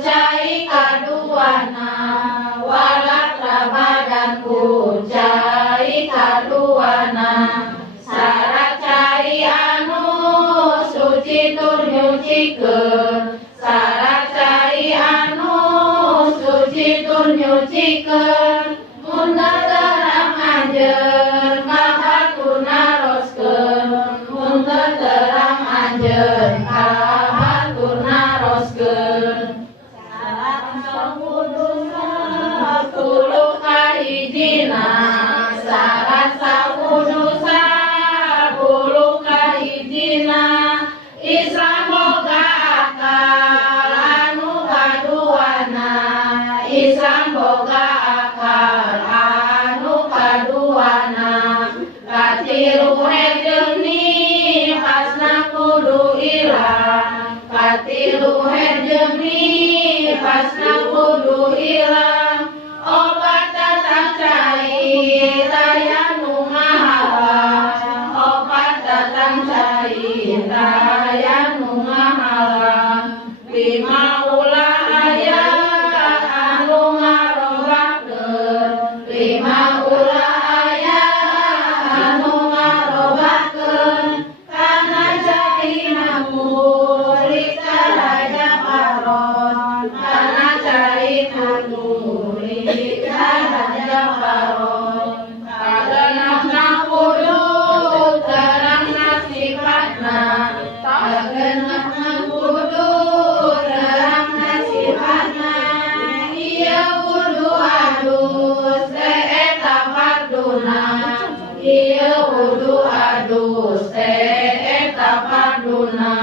cai kaduana walatra badanku cai kaduana syarat cai anu suci tur nyucikeun syarat cai anu suci tur nyucikeun mun terang anjeun ka batuna roskeun mun terang anjeun ka batuna roskeun syarat sakudusa puluh kahijina syarat sakudusa puluh kahijina Islam boga akal anu kaduana Islam boga akal anu kaduana katilu herjeuni pasna kudu ilang katilu herjeuni pasna kudu ilang obat datang cair daya nu ngahalang obat datang cair daya nu ngahalang lima ulah aya anu ngarobakeun lima ulah aya anu ngarobakeun kana caina murid daya paron kana caina murid daya paron kagenapna kudu terangna sifatna kagenapna kudu terangna sifatna ieu wudu adus teh eta farduna ieu wudu adus teh eta farduna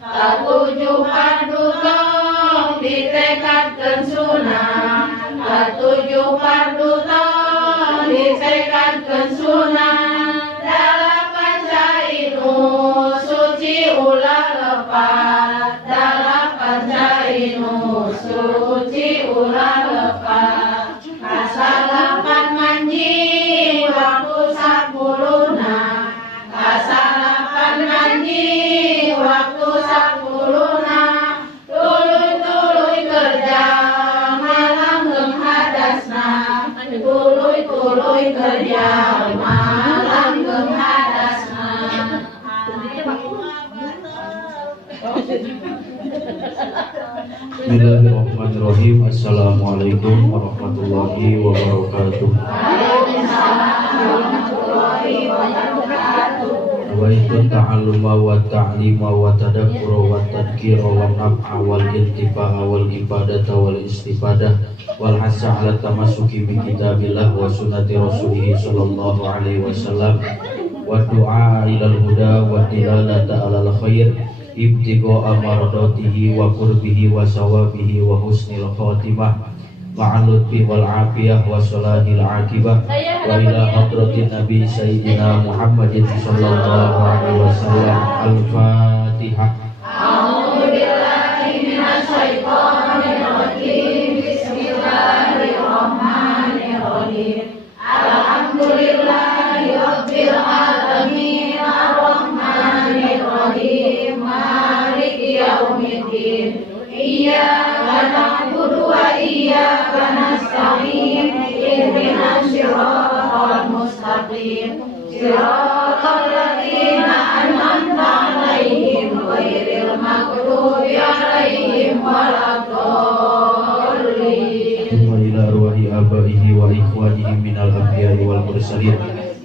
katujuh fardu tong ditekadkeun sunah katujuh fardu tong ditekadkeun sunah dalapan cainu suci ulah lepat dalapan cainu suci ulah lepat kasalapan manji waktu sapuluna kasalapan manji waktu sapuluna tuluy-tuluy kerja malanggeng hadasna tuluy-tuluy kerja malanggeng hadasna Bismillahirrahmanirrahim. Assalamualaikum warahmatullahi wabarakatuh. Nawaitu ta'alluma wa ta'lima wa tadabbura wa tadhkira wa naf'a wal intifa'a wal ibadata wal istifadah wal hasa 'ala tamassuki bi kitabillah wa sunnati rasulih sallallahu alaihi wasallam wa du'a ilal huda wa dilalata 'alal khair ibtigha'a mardatihi wa qurbihi wa sawabihi wa husnil khatimah ma'al lutfi wal afiyah wa salahil aqibah wa ila hadratin nabi sayyidina Muhammadin sallallahu alaihi wasallam. Al-Fatihah. A'udzu billahi minasy syaithanir rajim. Bismillahirrahmanirrahim. Alhamdulillahi rabbil alamin arrahmanir rahim maliki yaumiddin iyyaka na'budu wa iyyaka nasta'in ihdinas siratal mustaqim siratal ladzina an'amta 'alaihim ghairil maghdubi 'alaihim waladdallin. Wa ila arwahi abaihi wa ikhwanihi minal anbiya'i wal mursalin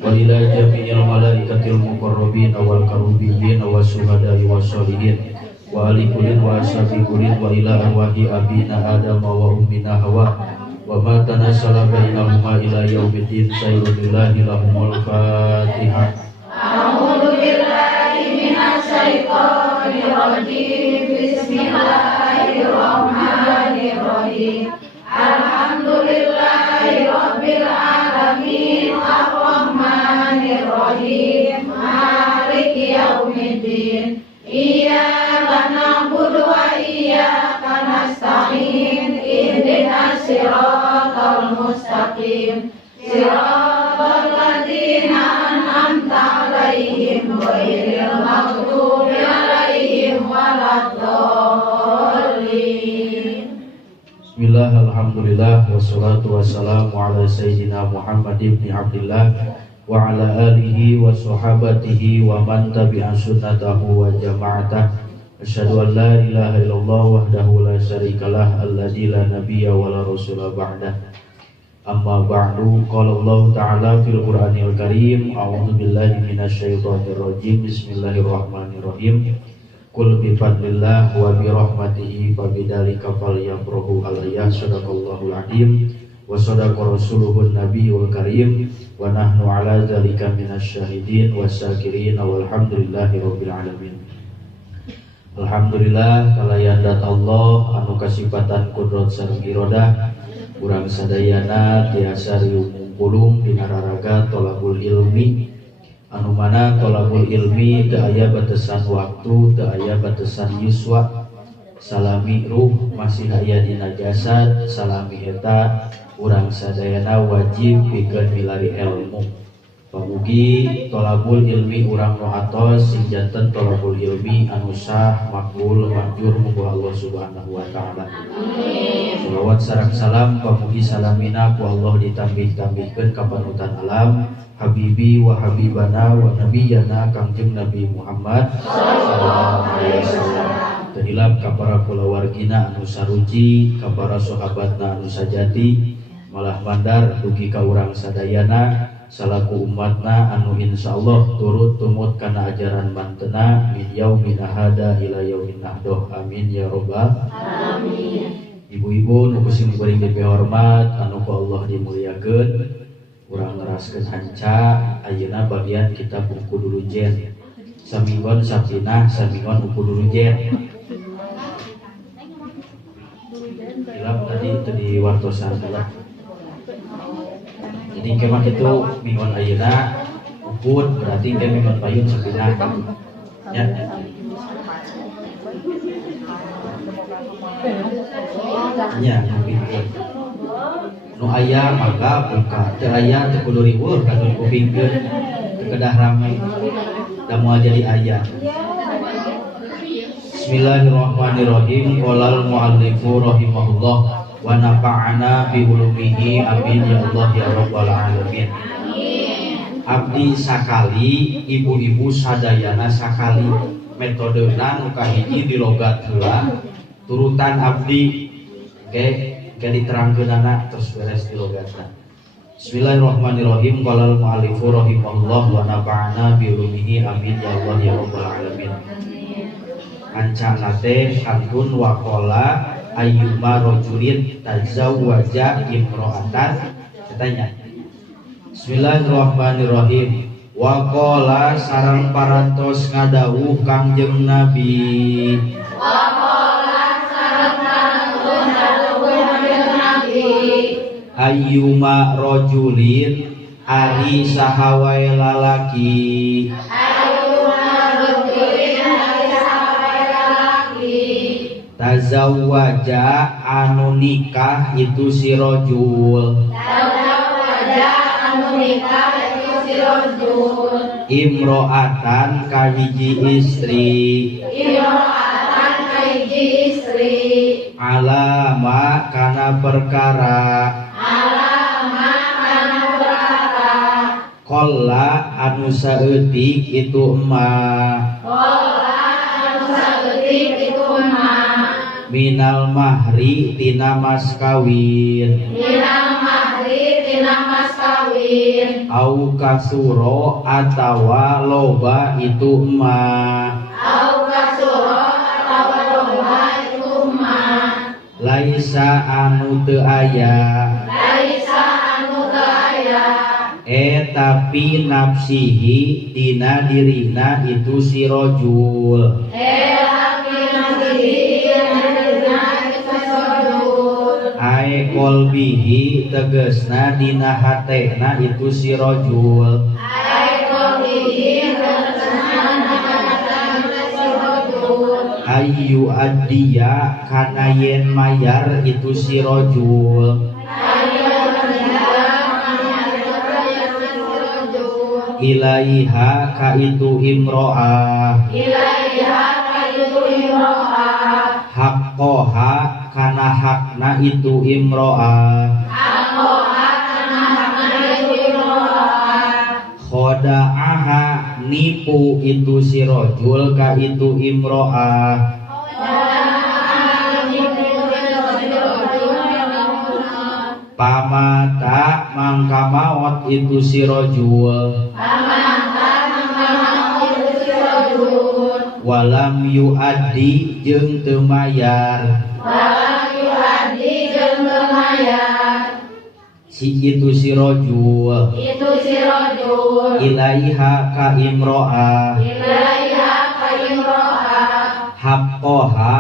wa ila jami'il malaikatil muqarrabin wal karubiyyin wa syuhada'i was sholihin wa ali kullin wa ashabi kullin wa ila arwahi abina adam wa ummina hawa wa ma tanasala bainahuma ila yaumiddin sayyidillah lahumul fatihah. A'udzu billahi minasy syaithanir rajim. Bismillahirrahmanirrahim. Alhamdulillahi rabbil alamin arrahmanir rahim maliki yaumiddin iyyaka na'budu wa iyyaka nasta'in ihdinas siratal mustaqim siratal ladzina an'amta 'alaihim ghairil maghdubi 'alaihim waladdallin. Bismillah, alhamdulillah, wassalatu wassalamu ala sayyidina Muhammad ibn Abdillah wa ala alihi wa sahabatihi wa man tabi'a sunnatahu wa jama'atah. Asyhadu an la ilaha illallah wahdahu la syarikalah alladzi la nabiyya wa la rasula ba'dah. Amma ba'du, qala Allah ta'ala fil Qur'anil Karim, a'udzu billahi minasyaitonir rajim. Bismillahirrahmanirrahim. Qul bi fadlillah wa bi rahmatihi fa bidzalika falyafrahu alayya sadaqallahul azim wa sadaqa rasuluhun nabiyul karim wa nahnu ala dzalika minasyahidin wasyakirin walhamdulillahi rabbil alamin. Alhamdulillah kalayan dat Allah anu kasifatan kudrat sareng irodah urang sadayana tiasa riung ngumpulung dina raraga tolabul ilmi anu mana tolabul ilmi teu aya batasan waktu, teu aya batasan yuswa. Salami ruh masih aya dina jasad, salami eta urang sadayana wajib pikeun milari ilmu. Pamugi tolabul ilmi urang nu atos sing janten tolabul ilmi anu sah makbul manjur muga Allah Subhanahu wa taala. Shalawat sareng salam pamugi salamina ku Allah ditambih-tambihkeun ka panutan alam Habibi wa habibana wa nabiyana Kangjeng Nabi Muhammad sallallahu alaihi wasallam. Tadilap ka para kulawargina anu saruci, ka para sahabatna anu sajati, malah mandar dugi ka urang sadayana salaku umatna anu insyaallah turut tumut kana ajaran mantena min yaumin hada ila yaumin nahdoh. Amin ya rabbal alamin. Ibu-ibu nu kusim kuring dipehormat anu ku Allah dimuliakeun, urang ngeraskeun hanca ayeuna bagian kitab Uku Dulu Jen. Samingon sapinah samingon Uku Dulu Jen. Ilap tadi itu di wartosan lah. Jadi kemah itu mingon ayeuna ukun berarti ke mingon payun sapinah. Ya. Ya, mungkin. Nu aya maka buka, teu aya teu kudu riweuh kanu kupingkeun teu kedah rame. Da moal jadi aya. Bismillahirrahmanirrahim. Qolal muallifu rahimahullah wa nafa'ana bi ulumihi amin ya Allah ya rabbal alamin. Abdi sakali, ibu-ibu sadayana sakali. Metodena nu kahiji di logat heula, turutan abdi. Oke, diterangkeun anak terus beres di logatna. Bismillahirrahmanirrahim. Qalal muallifu rahimahullah wa nafa'ana bi ulumihi amin ya Allah ya rabbal alamin. Ancana teh kantun wa qala ayyuma rajulin tazawwaja imra'atan. Katanya Bismillahirrahmanirrahim. Wa qala sareng parantos ngadawuh Kangjeng Nabi. Wa qala sareng parantos ngadawuh Kangjeng Nabi. Ayyuma rajulin ari saha wae lalaki. Tazawwaja anu nikah itu si rajul. Tazawwaja anu nikah itu si rajul. Imro'atan kahiji istri. Imro'atan kahiji istri. Alama kana perkara. Alama kana perkara. Qalla anu saeutik itu emah. Qalla anu saeutik itu emah. Minal mahri tina mas kawin. Minal mahri tina mas kawin. Au kasuro atawa loba itu emah. Au kasuro atawa loba itu emah. Laisa anu teu aya. Laisa anu teu aya. Tapi nafsihi tina dirina itu si rajul. Ai kolbihi tegesna dina hatena itu si rajul. Ai kolbihi tegesna dina hatena si rajul. Ayu addiya kana yen mayar itu si rajul. Ayu addiya kana yen mayar si rajul. Ilaiha ka itu imro'ah. Ilaiha ka itu imro'ah. Haqqoha kana hak hakna itu imro'ah khoda'aha nipu itu si rojul ka itu imro'ah pamata mangka maot itu si rojul walam yuaddi jeung teu mayar si itu si rojul ilaiha ka imro'ah haqqoha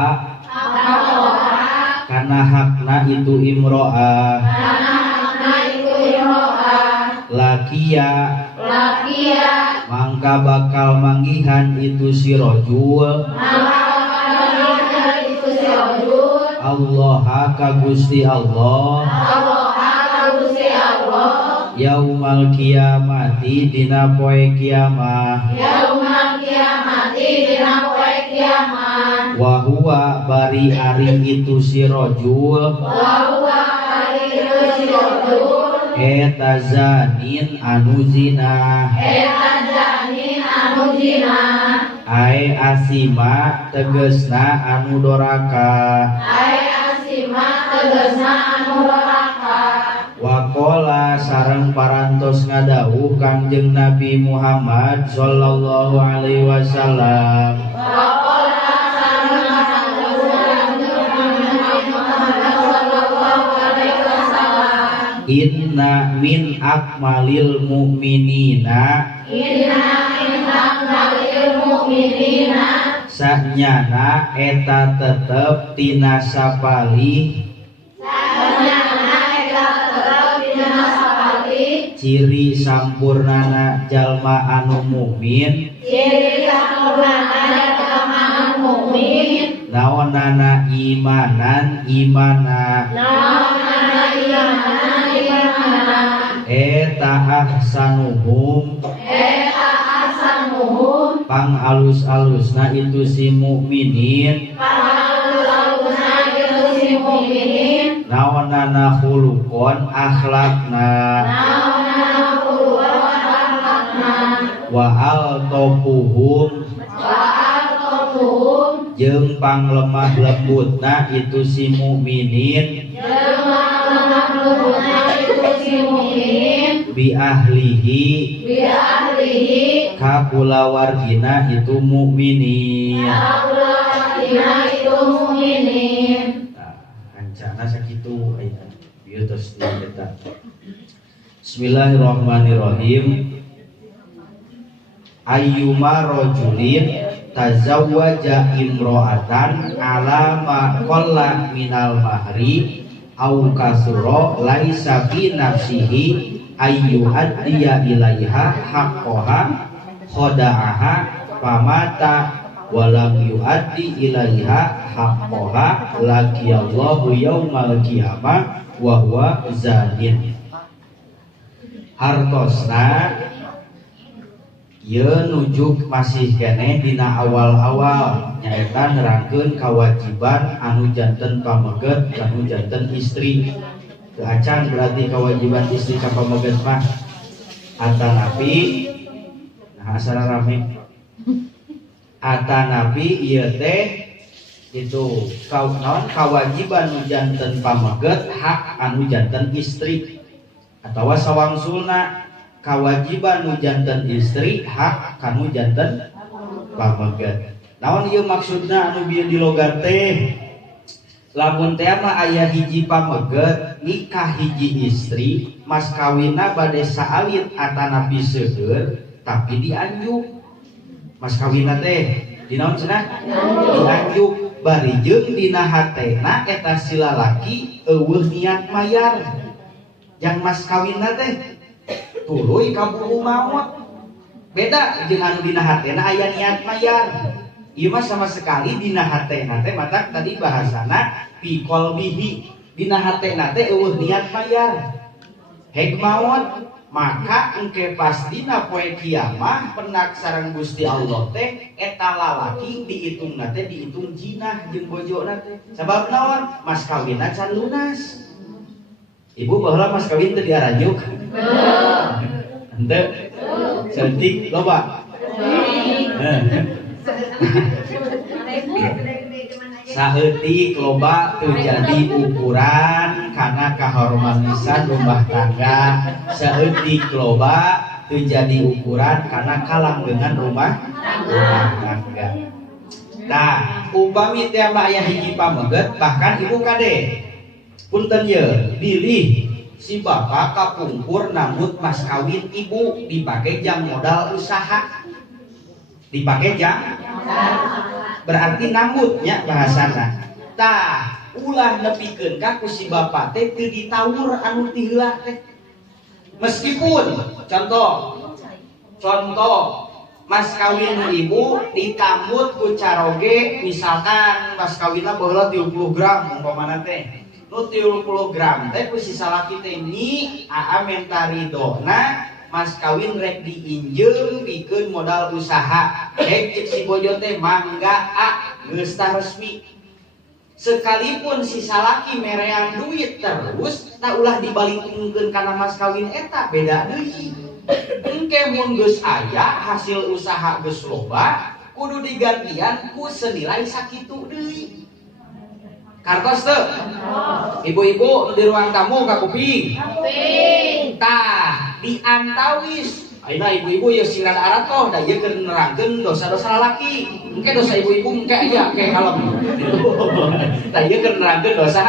kana hakna itu imro'ah lakia mangka bakal manggihan itu si rojul Allah ka Gusti Allah yaumal kiamati dina poe kiamah wa huwa bari ari itu si rojul eta zanin anu zina ae asima tegesna anu doraka Wakola sareng parantos ngadawuh Kangjeng Nabi Muhammad sallallahu alaihi wasallam Inna min akmalil mu'minina sanyana eta tetep tina sapali ciri sampurnana jalma anu mukmin naonana imanan imana eta ahsanuhum pang alus-alusna itu si mukminin naonana khuluqon akhlakna wa altopuhum jeung panglemah lembutna itu si mukminin bi ahlihi kapulawargina itu mukminin kancana sakitu aya bieu tos eta Bismillahirrahmanirrahim ayyuma rajulin tazawwaja imro'atan ala ma qalla minal mahri au kasura laisa fi nafsihi ayyuhaddiya ilaiha haqqaha khoda'aha pamata walam yuaddi ilaiha haqqaha laqiyallahu yaumal qiyamah wa huwa zanin hartosna ye nujuk masih keneh dina awal-awal nyaeta nerangkeun kewajiban anu janten pameget anu janten istri teu acan berarti kewajiban istri ka pameget mah atanapi nah asara rame atanapi ieu teh itu naon kewajiban anu janten pameget hak anu janten istri atawa sawangsulna kewajiban nu janten istri hak kanu janten pameget naon ieu maksudna anu bieu di logat teh lamun teh mah aya hiji pameget nikah hiji istri mas kawinna bade saalit atanapi seueur tapi dianjuk mas kawinna teh dinaon cenah dianjuk bari jeung dina hatena eta si lalaki eueuh niat mayar yang mas kawinna teh tuluy kaburu maot beda jeung anu dina hatena aya niat mayar ieu mah sama sekali dina hatena teh matak tadi bahasana fi qalbihi dina hatena teh eueuh niat mayar hek maot maka engke pastina poe kiamah penak sareng Gusti Allah teh eta lalaki dihitung teh dihitung jinah jeung bojona teh. Sabab naon? Mas kawinna can lunas. Ibu baheula mas kawin teh diarajuk. Henteu. Seuntik loba. Saeutik loba teu jadi ukuran kana kaharmonisan rumah tangga. Saeutik loba teu jadi ukuran kana kalanggeunan rumah tangga. Nah, upami teh aya hiji pameget bahkan ibu kade. Punten ye, pilih si bapak kapungkur nambut mas kawin ibu dipake jang modal usaha. Dipake jang berarti nambutnya bahasana. Tah ulah nepikeun ka ku si bapak teh teu ditawur anu ti heula teh. Meskipun contoh mas kawin ibu ditambut ku caroge misalkan mas kawinna baheula 30 gram umpamana teh. Nu 30 gram teh ku si salaki teh nyi aa mentari dona mas kawin rek diinjem pikeun modal usaha. Rek si bojo teh mangga geus tah resmi. Sekalipun si salaki mereang duit terus tak ulah dibalikkeun kana mas kawin eta beda deui. Engke mun geus aya hasil usaha geus loba kudu digantian ku senilai sakitu deui. Kartos teu? Ibu-ibu di ruang tamu ka kuping. Tah diantawis ayeuna ibu-ibu ya sing rada aratoh da ieu keur nerangkeun dosa-dosa lalaki. Engke dosa ibu-ibu engke aya ke kalem. Da ieu keur nerangkeun dosa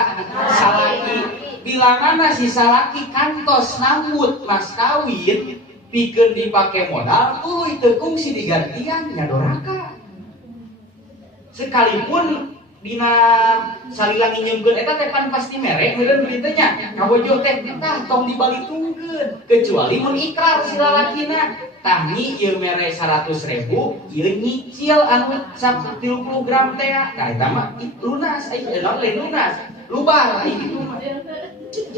salaki. Bilangana si salaki kantos nambut mas kawin pikeun dipake modal tuluy teu kungsi digantian nya doraka. Sekalipun dina salila nginjemkeun eta teh pan pasti mere meureun duit teh nya ka bojo teh tah tong dibalitungkeun kecuali mun ikrar si lalakina tah nyi ieu mere 100.000 ieu nyicil anu 30 gram teh tah eta mah lunas lain lunas lubar kitu mah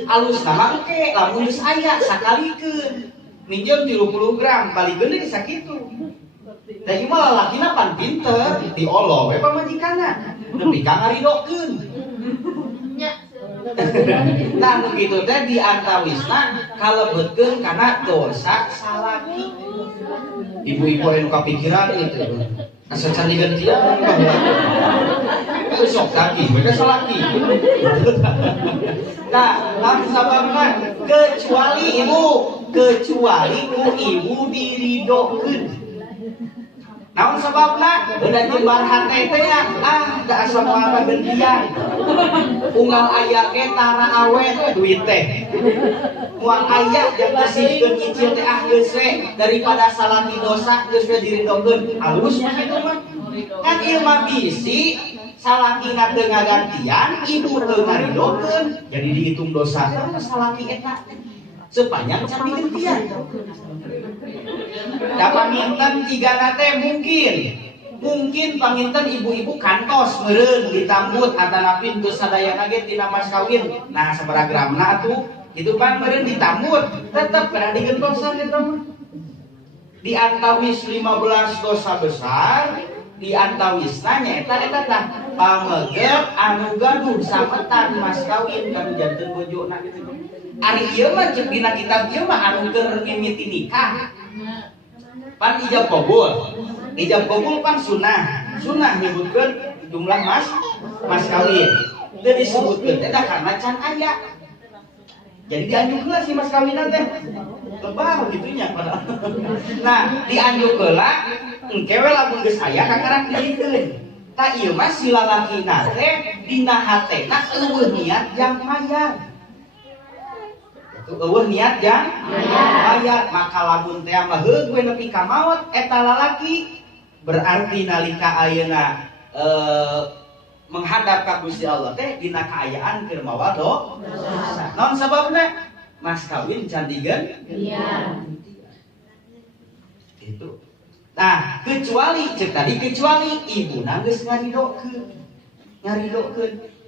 alus nama engke lamun geus aya sakalikeun minjem 30 gram balikeun deui sakitu. Da ieu mah lalakina pan pinter diolo we pamajikanna nepi ka ngaridokeun. Nah begitu teh diantawisna kalebetkeun kana dosa salaki. Ibu-ibu anu kapikiran itu asa can digantian bahwa sok laki mereka salaki. Nah lamun sababna kecuali ku ibu diridokeun. Namun sebabna udah jembar hati teh da asa moal gantian. Unggal aya ge tara awet duit teh. Moal aya jeung kasihkeun nyicil teh geus we daripada salaki dosa geus we diridokeun. Halus mah kitu mah. Kan ieu mah bisi salakina teu ngagantian, ibu teu ngaridokeun. Jadi dihitung dosa teh salaki eta. Sepanjang can digantian. Da paminten tigana teh mungkin paminten ibu-ibu kantos meureun ditambut antara pintu sadayana ge tina mas kawin. Nah sabaraha gramna atuh itu pan meureun ditambut tetep kada digentosan eta mah. Diantawis 15 dosa besar diantawisna nyaeta eta tah pameget anu gaduh sametan mas kawin kanu janten bojona kitu. Ari ieu mah ceuk dina kitab ieu mah anu keur mimiti nikah. Pan ijab kabul pan sunnah nyebutkeun jumlah mas kawin. Teu disebutkeun teh karena can aya. Jadi dianjurkeun si mas kawinna teh. Lebar gitunya padahal. Nah, dianjurkeun engke we lamun geus aya kakarak dilikeun. Ta ieu mah si lalakina teh dina hatena eueuh niat jang mayar. Eueuh niat jang mayar, maka lamun teh mah heug we nepi ka maot eta lalaki berarti nalika ayeuna menghadap ka Gusti Allah teh dina kaayaan keur mawa dosa. Naon sababna? Mas kawin can digantian. Itu. Nah, kecuali ibuna geus ngaridokeun.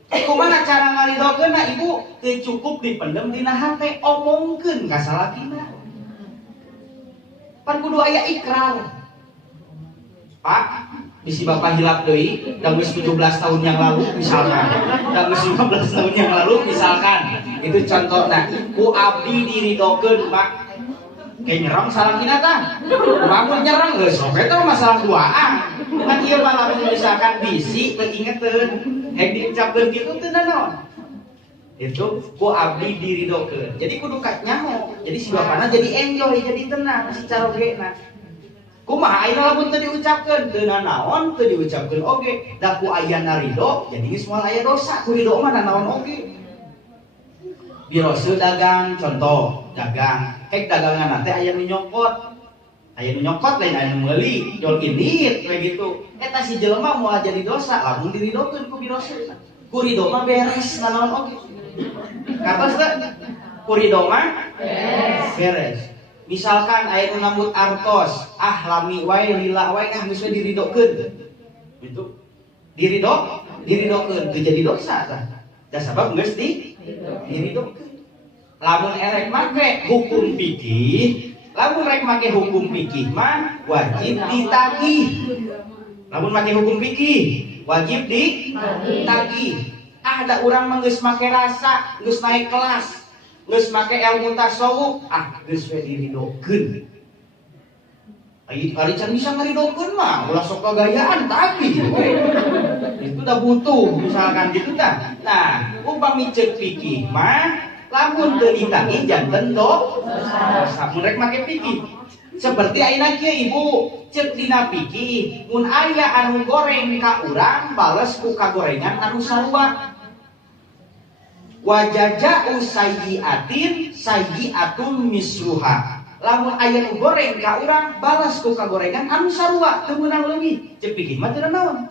Kumaha cara ngaridokeunna ibu? Teu cukup dipendem dina hate, omongkeun ka salakina. Pan kudu aya ikrar. Pak, bisi bapak hilap deui, da geus 17 tahun yang lalu misalkan. Da geus 15 tahun yang lalu misalkan. Itu contohna, ku abdi diridokeun, Pak. Kayak nyerang salah kina tah. Bangun nyerang geus sok eta masalah duaan. Kan ieu mah lamun misalkan bisi teu ingeteun, hek diucapkeun kitu teu naon. Itu ku abdi diridokeun. Jadi kudu nyaho. Jadi si bapana jadi enjoy, jadi tenang si carogena. Kumaha ayeuna lamun teu diucapkeun, teu nanaon, teu diucapkeun oge. Da ku ayeuna ridho, jadi geus moal aya dosa. Ku ridho mah nanaon oge. Birose dagang, contoh, dagang. Hek dagangan teh aya nu nyokot. Aya nu nyokot lain aya nu meuli, jual init kayak gitu. Eta si jelema moal jadi dosa, lamun diridokeun ku birose. Ku ridho mah beres nanaon oge. Katos teh? Ku ridho mah beres. Misalkan aya nu nambut artos, lami wae lila wae geus diridokeun. Itu diridokeun teu jadi dosa tah. Da sabab geus diridokeun. Lamun erek make hukum fikih, lamun rek make hukum fikih mah wajib ditagih. Lamun make hukum fikih wajib ditagih. Da urang mah geus make rasa, geus naik kelas. Geus make ilmu tasawuf, geus we diridokeun. Ari can bisa ngaridokeun mah, ulah sok kagayaan tapi itu udah butuh misalkan gitu tah. Nah, upami ceuk fikih mah lamun teu ditagih janten dosa. Mun rek make fikih. Seperti ayeuna kieu Ibu, ceuk dina fikih, mun aya anu goreng ka urang bales ku kagorengan anu sarua. Wajaja'u sayyi'atin sayyi'atun misluha. Lamun aya nu goreng ka urang balas ku kagorengan anu sarua teu meunang leuwih. Ceuk pikir mah teu naon.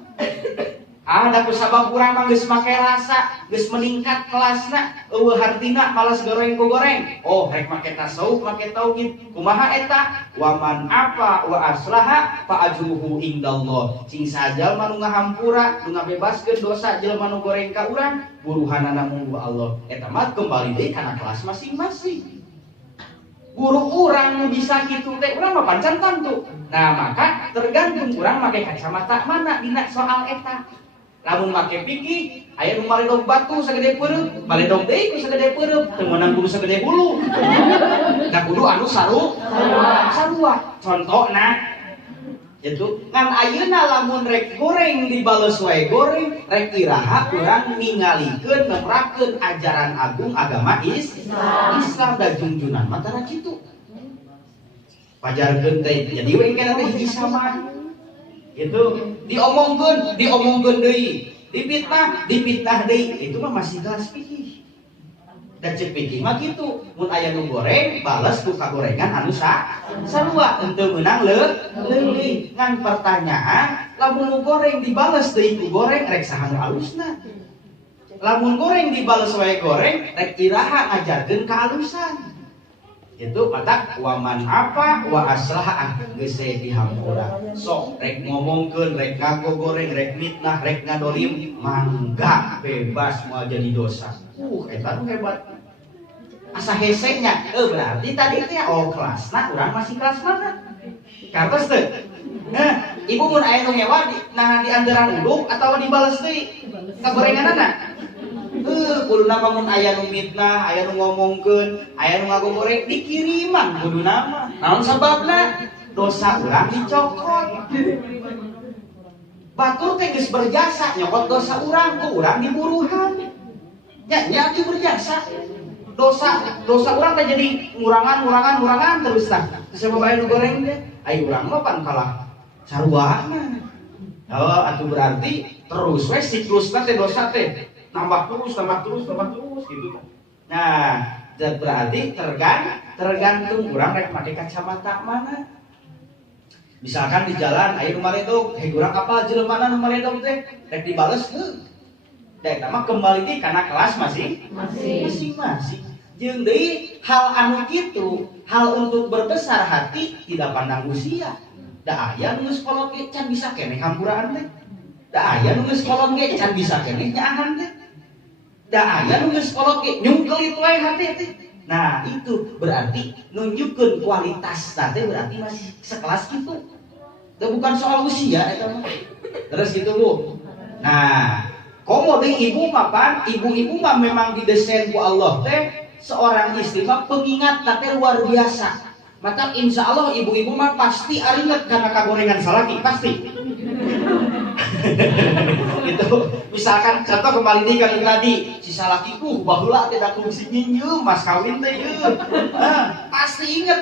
Da kusabab urang mah geus make rasa, geus meningkat kelasna, eueuh hartina malas goreng ku goreng. Oh, rek make tasawuf, make tauhid. Kumaha eta? Wa man apa wa aslaha fa ajruhu indallah. Sing sajalma nu ngahampura, nu ngabebaskeun dosa jelema nu goreng ka urang, buruhanana mung ku Allah. Eta mah kembali deui kana kelas masing-masing. Guru urang nu bisa kitu teh urang mah pancan tantu. Nah, maka tergantung urang make kacamata mana dina soal eta. Lamun make fikih, aya nu maledog batu sagede peureuk, maledog deui ku sagede peureuk, teu meunang kudu sagede bulu. Da kudu anu sarua. Contona itu ngan ayeuna lamun rek goreng dibales wae goreng, rek iraha urang ningalikeun nemrakeun ajaran agung agama Islam da junjunan mah tara kitu. Pajarkeun teh jadi we kana teh hiji sama. Itu diomongkeun deui, dipitnah deui. Itu mah masih kelas fikih. Dan cek fikih mah kitu, mun aya nu goreng bales ku kagorengan anu sarua henteu meunang leuwih. Ngan pertanyaan, lamun nu goreng dibales deui ku goreng rek saha nu alusna? Lamun goreng dibales wae goreng rek iraha ngajarkeun kaalusan. Itu mata waman apa wa aslaha geus dihampura. Sok rek ngomongkeun, rek ngago goreng, rek mitnah, rek ngadolim, mangga bebas moal jadi dosa. Eta nu hebat. Asa hesenya, berarti tadi teh kelasna urang masih kelas mana? Kartos teu? Nah, Ibu mun aya nu ngewa di andaran uduk atawa dibales deui kagorenganana? Kuduna mun aya nu mitnah, aya nu ngomongkeun, aya nu ngagogoreng dikiriman kuduna mah. Naon sababna? Dosa urang dicokot. Batur teh geus berjasa nyokot dosa urang, ku urang diburuhan. Nya berjasa. Dosa urang teh jadi ngurangan terus tah. Sabab aya nu goreng teh, ai urang mah pan kalah saruana. Atuh berarti terus we siklusna teh dosa teh nambah terus gitu kan. Nah, berarti tergantung urang rek make kacamata mana. Misalkan di jalan aya nu maledog, urang apal jelema nu maledog teh rek dibales heuh. Da eta mah kembali deui kana kelas masing-masing. Jeung deui hal anu kitu, hal untuk berbesar hati tidak pandang usia. Da aya nu geus kolot ge can bisa keneh hampuraan teh. Da aya nu geus kolot ge can bisa keneh nyaahan teh. Da aya nu geus kolot ge nyungkelit wae hati teh. Nah itu berarti nunjukkan kualitas tadi berarti masih sekelas gitu. Itu bukan soal usia itu mah. Terus gitu Bu. Nah, komo deui ibu mapan, ibu-ibu mah memang didesain ku Allah teh seorang istri mah pengingat teh luar biasa. Maka insya Allah ibu-ibu mah pasti aringet karena kagorengan salaki pasti. Gitu. Misalkan contoh kembali nih kali tadi si salakiku baheula teh da kungsi nyinyeu mas kawin teh yeuh. Pasti inget.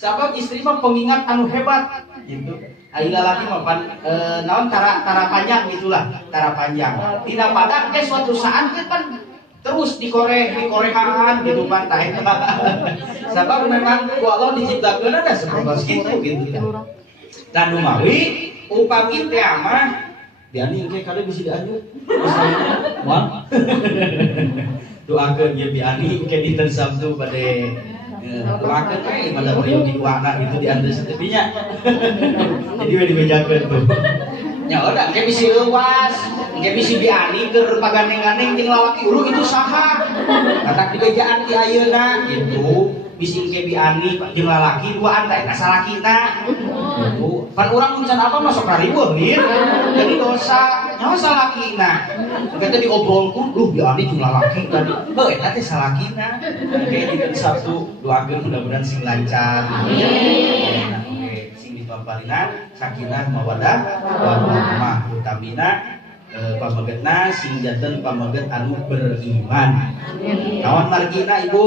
Sabab istri mah pengingat anu hebat gitu. Ayeuna laki mah naon tara panjang gitulah, tara panjang. Tina pada ke suatu saat kan terus dikorehan gitu kan tah eta. Sabab memang ku Allah diciptakeun ada seperti gitu kan. Dan umawi upami teh mah diani engke kade bisa dianjuk. Moal. Doakeun ye biani engke dinten Sabtu bade doakeun we pada beliau di kuana itu diantar setepinya. Jadi we dibejakeun tuh. Nya udah engke bisi leuwas, engke bisi biani keur paganeng-ganeng jeung lalaki ulu itu saha. Katak dibejaan ti ayeuna gitu. Bisi engke biani jeung lalaki duaan teh ka salakina. Gitu. Pan urang mun can apa masuk kariweuh nih. Jadi dosa nyawa salakina. Kita diobrolkan, biani jeung lalaki tadi. Heuh eta teh salakina. Engke dinten Sabtu doakeun mudah-mudahan sing lancar. Amin. Sing dipaparinan sakinah mawaddah warahmah utamina pamagetna sing janten pamaget anu beriman. Naon margina Ibu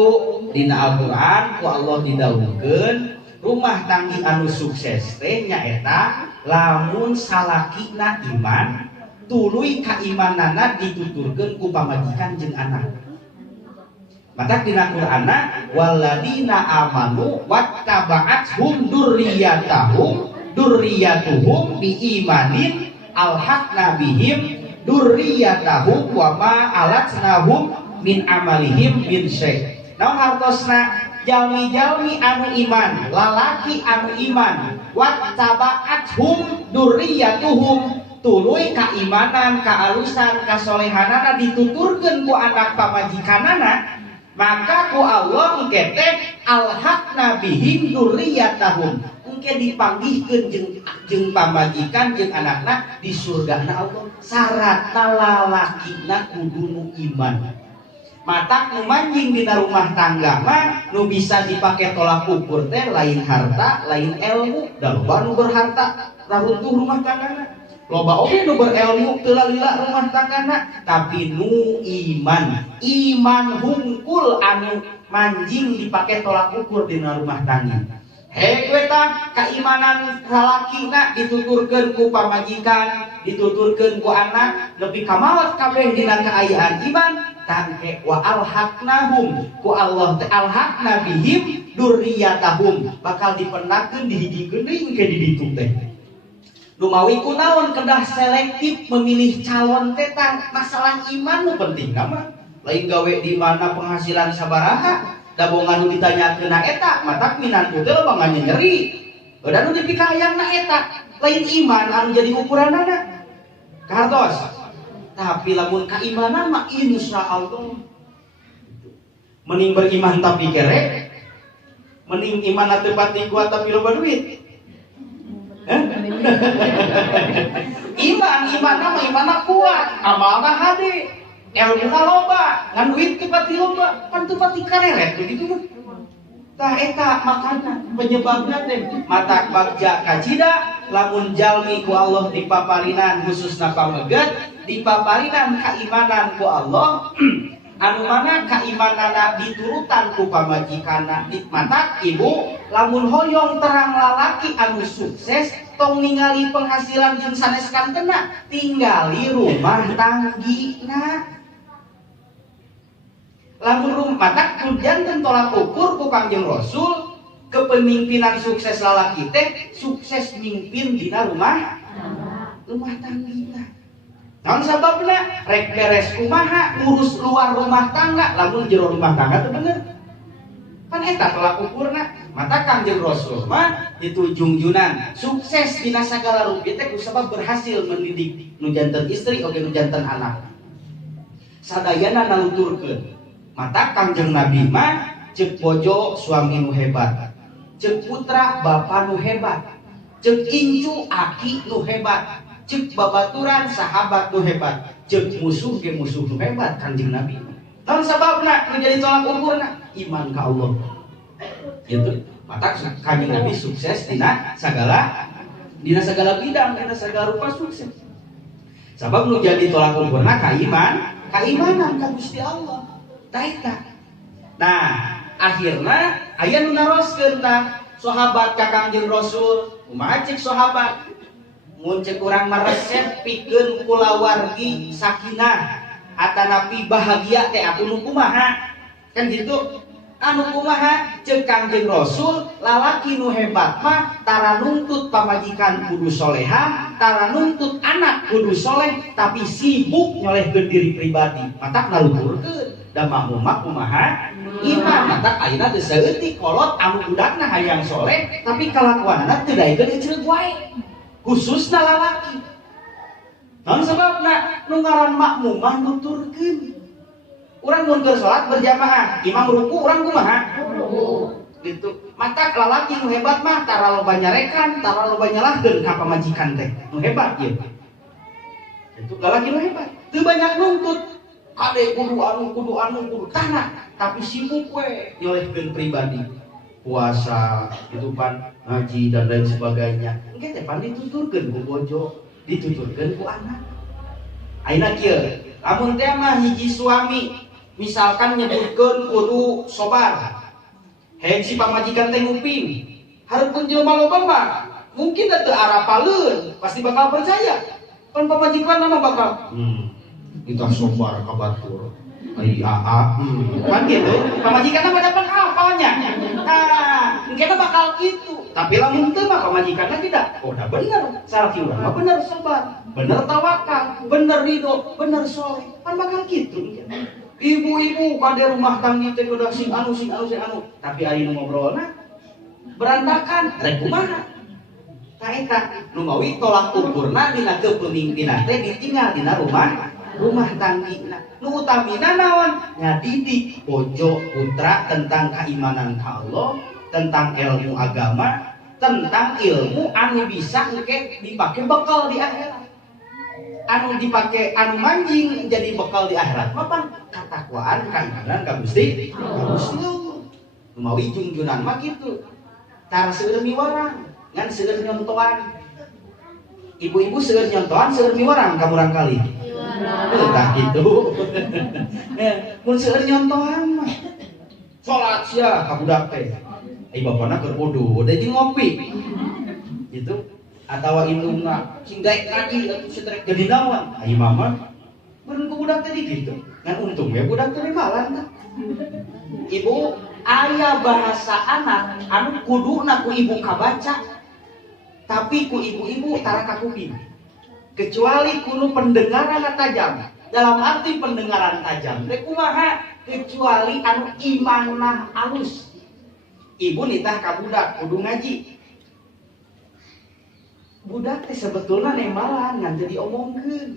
dina Al-Qur'an ku Allah didhawuhkeun rumah tangga anu sukses teh nyaeta lamun salakina iman tuluy kaimanana dituturkeun ku pamajikan jeung anak. Maka dina Qur'ana walladzina amanu wattaba'athum dzurriyyatuhum biimanin alhaqna bihim dzurriyyatahum wa ma alatnahum min amalihim min syai'. Naon hartosna jalmi-jalmi anu iman, lalaki anu iman, wattaba'athum dzurriyyatuhum tuluy kaimanan, kaalusan, kasolehanana dituturkeun ku anak pamajikanana. Maka ku Allah engke teh alhaqna bihim dzurriyyatahum engke dipanggihkeun jeung pamajikan jeung anakna di surgana Allah. Syaratna lalakina kudu nu iman. Matak nu manjing dina rumah tangga mah nu bisa dipake tolak ukur teh lain harta, lain ilmu. Da loba nu berharta runtuh rumah tanggana. Loba oge nu berilmu teu lalila rumah tanggana, tapi nu iman. Iman hungkul anu manjing dipake tolak ukur dina rumah tangga. Hege tah keimanan salakina dituturkeun ku pamajikan, dituturkeun ku anak, lebih kamawat kabeh dina kaayaan iman. Tangke wa alhaqnahum ku Allah teh alhaqna bihim dzurriyyatahum bakal dipenakeun dihijikeun deui ke di ditu teh. Lumawi kunaon kedah selektif memilih calon teh masalah iman nu penting mah. Lain gawe di mana penghasilan sabaraha, da bongan nu ditanyakeun eta, matak minantu teh loba nyeri. Da nu dipikayangna eta, lain iman anu jadi ukuranana. Kartos. Tapi lamun keimanan mah insyaallah. Mending beriman tapi kerek, mending iman teu pati kuat tapi loba duit. Iman kuat, amalna hade, ilmuna loba, ngan duit teu pati loba, pan teu pati kareret begitu mah. Tah eta makana penyebabna teh matak bagja kacida lamun jalmi ku Allah dipaparinan khususna pameget dipaparinan keimanan ku Allah anu mana keimanana diturutan ku pamajikanna matak ibu lamun hoyong terang lalaki anu sukses tong ningali penghasilan jeung sanes kantena tinggali rumah tanggina. Lamun rumah tak janten tolak ukur ku Kangjeng Rasul kepemimpinan sukses lalaki teh sukses mimpin dina rumah tanggina. Naon sababna rek beres kumaha ngurus luar rumah tangga lamun jero rumah tangga teh bener. Kan eta tolak ukurna. Mata Kangjeng Rasul mah ditujungjunan sukses dina sagala rupi teh kusabab berhasil mendidik nu janten istri oge nu janten anak. Sadayana naluturkeun. Mata Kangjeng Nabi mah cek bojo suami nu hebat, cek putra bapa nu hebat, cek incu aki nu hebat, cek babaturan sahabat nu hebat, cek musuh ge musuh nu hebat Kanjeng Nabi. Naon sababna nu jadi tolak ukurna? Iman ka Allah. Gitu. Matak Kanjeng Nabi sukses dina segala bidang, dina segala rupa sukses. Sabab nu jadi tolak ukurna keimanan ka Gusti Allah. Taeta. Nah, akhirna aya nu naroskeun tah sahabat ka Kangjeng Rasul, kumaha cek sahabat? Mun cek urang mah resep pikeun kulawargi sakinah, atanapi bahagia teh atuh nu kumaha? Kan gitu. Anu kumaha cek Kangjeng Rasul, lalaki nu hebat mah tara nuntut pamajikan kudu soleha, tara nuntut anak kudu soleh, tapi sibuk nyolehkeun diri pribadi. Matak naluhurkeun da makmumah kumaha iman. Matak ayeuna teu saeutik kolot anu budakna hayang soleh tapi kalakuanna teu daekeun eceug wae, khususna lalaki. Naon sababna? Nu ngaran makmumah nuturkeun. Urang mun keur salat berjamaah, imam ruku urang kumaha? Gitu. Matak lalaki nu hebat mah tara loba nyarekan, tara loba nyalahkeun ka pamajikan teh. Nu hebat ieu. Itu lalaki nu hebat. Teu banyak nuntut. Kade kudu tanah, tapi sibuk we nyolehkeun pribadi. Puasa, gitu pan, ngaji dan lain sebagainya. Engke teh pan dituturkeun ku bojo, dituturkeun ku anak. Ayeuna kieu, lamun teh mah hiji suami misalkan nyebutkeun kudu sobar. Hiji pamajikan teh nguping. Hareupeun jelema loba mah mungkin teu arapaleun, pasti bakal percaya. Pan pamajikan mah bakal kita sobar kabatur ai kan gitu pamajikanna pada hafalnya. Nah kita bakal gitu, tapi lamun teu mah pamajikanna tidak udah bener salaki urang mah bener sobar, bener tawakal, bener ridho, bener soleh, kan bakal gitu. Ibu-ibu pada rumah tangga teh udah sing anu, tapi ayeuna ngobrolna berantakan rek kumaha. Ka eta nu mawi tolak ukurna dina kepemimpinan teh ditinggal dina rumah tanggina. Nu utamina naon? Ngadidik bojo putra tentang keimanan ka Allah, tentang ilmu agama, tentang ilmu anu bisa engke dipake bekal di akhirat. Anu dipake anu manjing jadi bekal di akhirat mah pan katakwaan keimanan ka Gusti Allah. Nu mawi junjunan mah kitu. Tara seueur miwarang, ngan seueur nyontoan. Ibu-ibu seueur nyontoan, seueur miwarang ka murang kali. Tah gitu. Mun seueur nyontohan mah salat sia ka budak teh. Ai bapana keur wudu, da jeung ngopi. Gitu. Atawa indungna sing daek ngaji atuh setrek jadi naon? Ai mama beun ku budak teh gitu. Ngan untung we budak teh balan tah. Ibu aya bahasa anak anu kuduna ku ibu kabaca, tapi ku ibu-ibu tara ka kuping. Kecuali kuno pendengaran tajam. Dalam arti pendengaran tajam teh kumaha? Kecuali anu imanah alus. Ibu nitah ka budak kudu ngaji. Budak teh sebetulna nemalan ngan teu diomongkeun.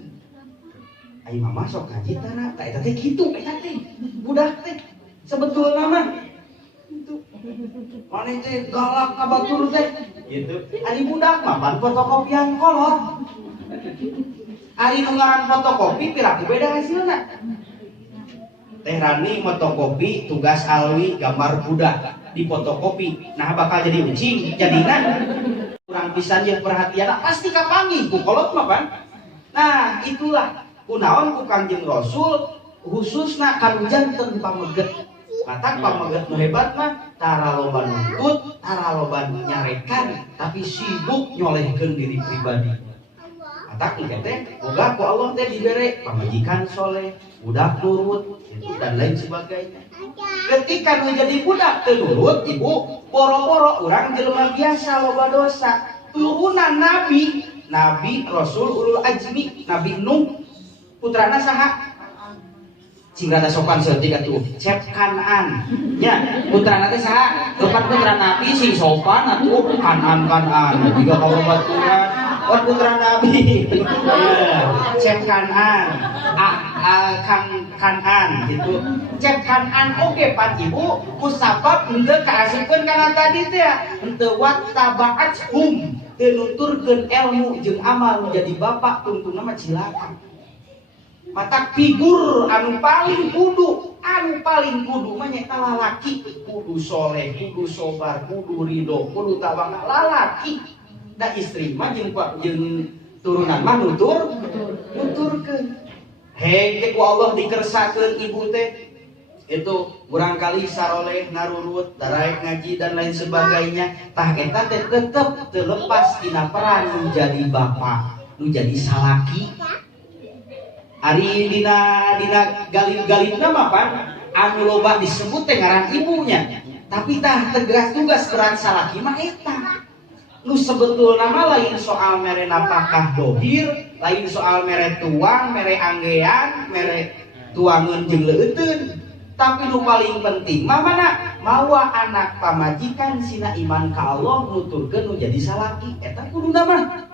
Ai mama sok ngaji tara, ta eta teh kitu eta teh. Budak teh sebetulna mah itu maneh teh galak ka batur teh. Gitu. Ari budak mah pan fotokopian kolot. Ari nu ngaran fotokopi piraku beda hasilna. Teh Rani fotokopi tugas alwi gambar budak di fotokopi. Nah bakal jadi ucing jadina kurang pisan jeung perhatian pasti kapanggih ku kolot mah pan. Nah itulah kunaon ku Kangjeng Rasul khususna kanu janten pameget. Matak pameget nu hebat mah tara loba nuntut, tara loba nyarekan, tapi sibuk nyolehkeun diri pribadi. Tak teh boga ku Allah teh dibere pamajikan soleh, budak nurut, dan lain sebagainya. Ketika nu jadi budak teu nurut, ibu boro-boro urang jelema biasa loba dosa. Turunan Nabi Rasul ulul azmi, Nabi Nuh, putrana saha? Sing rada sopan seuntik atuh, Cep Kanan. Nya, putrana teh saha? Tepat putra Nabi sing sopan atuh Kanan. Juga kalau baturan putra Nabi, Cep Kanan, Kanan gitu. Cek Kanan oge pan ibu kusabab henteu kaasupkeun kana tadi teh henteu wattabaat hum teu nuturkeun ilmu jeung amal jadi bapak tungtungna mah cilaka. Mata figur anu paling kudu mah nyaeta lalaki, kudu soleh, kudu sobar, kudu ridho, kudu tawakal lalaki. Da istri mah jeung turunan mah nuturkeun. Hege ku Allah dikersakeun ibu teh itu barangkali saroleh narurut daraek ngaji dan lain sebagainya tah eta teh tetep terlepas tina peran menjadi bapak nu jadi salaki ari dina galib-galibna mah pan anu loba disebut teh ngaran ibunya tapi tah tegas tugas peran salaki mah eta nu sebetulna mah lain soal mere napakah dohir, lain soal mere tuang, mere anggean, mere tuangeun jeung leuteun. Tapi nu paling penting mah mana? Mawa anak pamajikan sina iman ka Allah nuturkeun nu jadi salaki eta kuduna mah.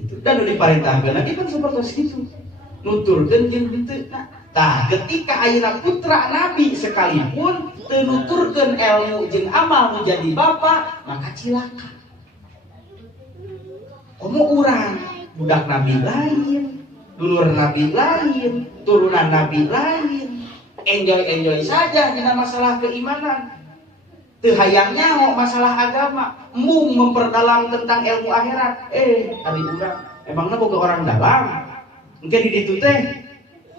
Itu dan nu diparentahkeun lagi kan seperti itu. Nuturkeun jeung henteu. Tah ketika ayeuna putra nabi sekalipun teu nuturkeun ilmu jeung amal nu jadi bapa, maka cilaka. Komo urang budak nabi lain, dulur nabi lain, turunan nabi lain. Enjoy saja dengan masalah keimanan. Teu hayang nyaho masalah agama, mung memperdalam tentang ilmu akhirat. Ari urang emangna boga orang dalam. Engke di ditu teh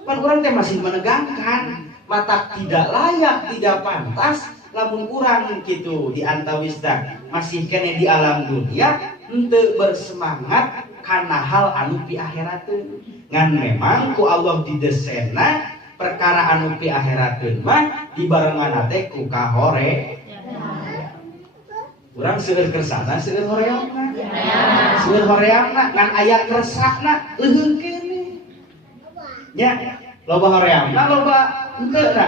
kan urang teh masih menegangkan, mata tidak layak, tidak pantas lamun urang kitu di antawis masih kene di alam dunia henteu bersemangat kana hal anu pi akhirateun. Ngan memang ku Allah didesainna perkara anu pi akhirateun mah dibarengan teh ku kahore. Urang seueur kersana seueur horeangna. Seueur horeangna ngan aya kersana leuheung kene. Nya, loba horeangna loba henteu na.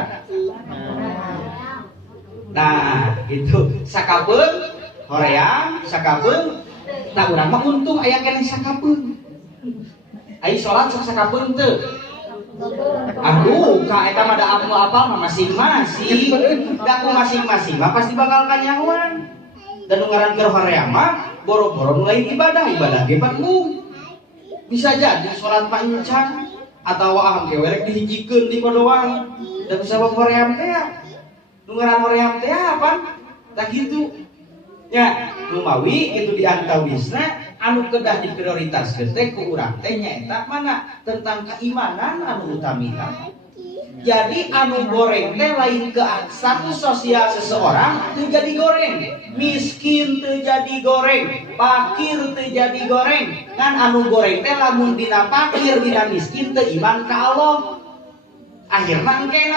Nah, gitu. Sakabeung horeang, sakabeung. Nah, urang mah untung aya keneh sakabeung. Ai salat sok sakabeung teu? Aduh, ka eta mah da apal mah masing-masing. Da ku masing-masing mah pasti bakal kanyahoan. Dan nu ngaran keur horeang mah boro-boro nu lain ibadah ge pan bisa jadi salat panjang atawa aham ge werek dihijikeun di kodoang. Da sabab horeang teh nu ngaran hoream teh apa? Tah kitu. Nya, lumawi kitu di antawisna anu kedah diprioritaskeun teh ku urang teh nyaeta mana? Tentang keimanan anu utamina. Jadi anu goreng teh lain ke status sosial seseorang teu jadi goreng, miskin teu jadi goreng, fakir teu jadi goreng. Ngan anu goreng teh lamun dina fakir dina miskin teu iman ka Allah. Akhirna engke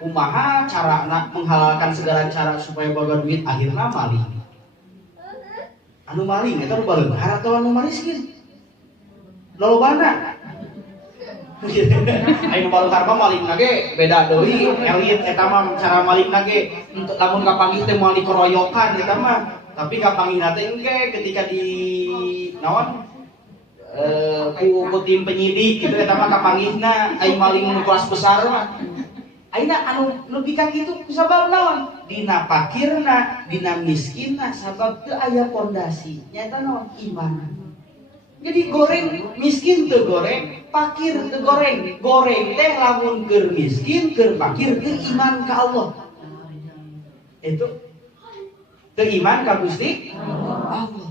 kumaha cara menghalalkan segala cara supaya boga duit akhirna maling. Anu maling eta nu baleunghar atawa anu miskin? Lolobana. Ayo baleunghar mah maling ge beda deui, elit eta mah cara maling ge lamun kapanggih teh moal dikeroyokan eta mah. Tapi kapanggihna teh engke ketika di naon? Ku tim penyidik gitu eta mah kapanggihna ai maling nu kelas besar mah. Aina anu lebih ka kitu kusabab naon? Dina fakirna, dina miskinna sabab teu aya pondasi. Nyata naon? Iman. Jadi goreng miskin teu goreng, fakir teu goreng. Goreng teh lamun keur miskin, keur fakir teu iman ka Allah. Itu teu iman ka Gusti Allah.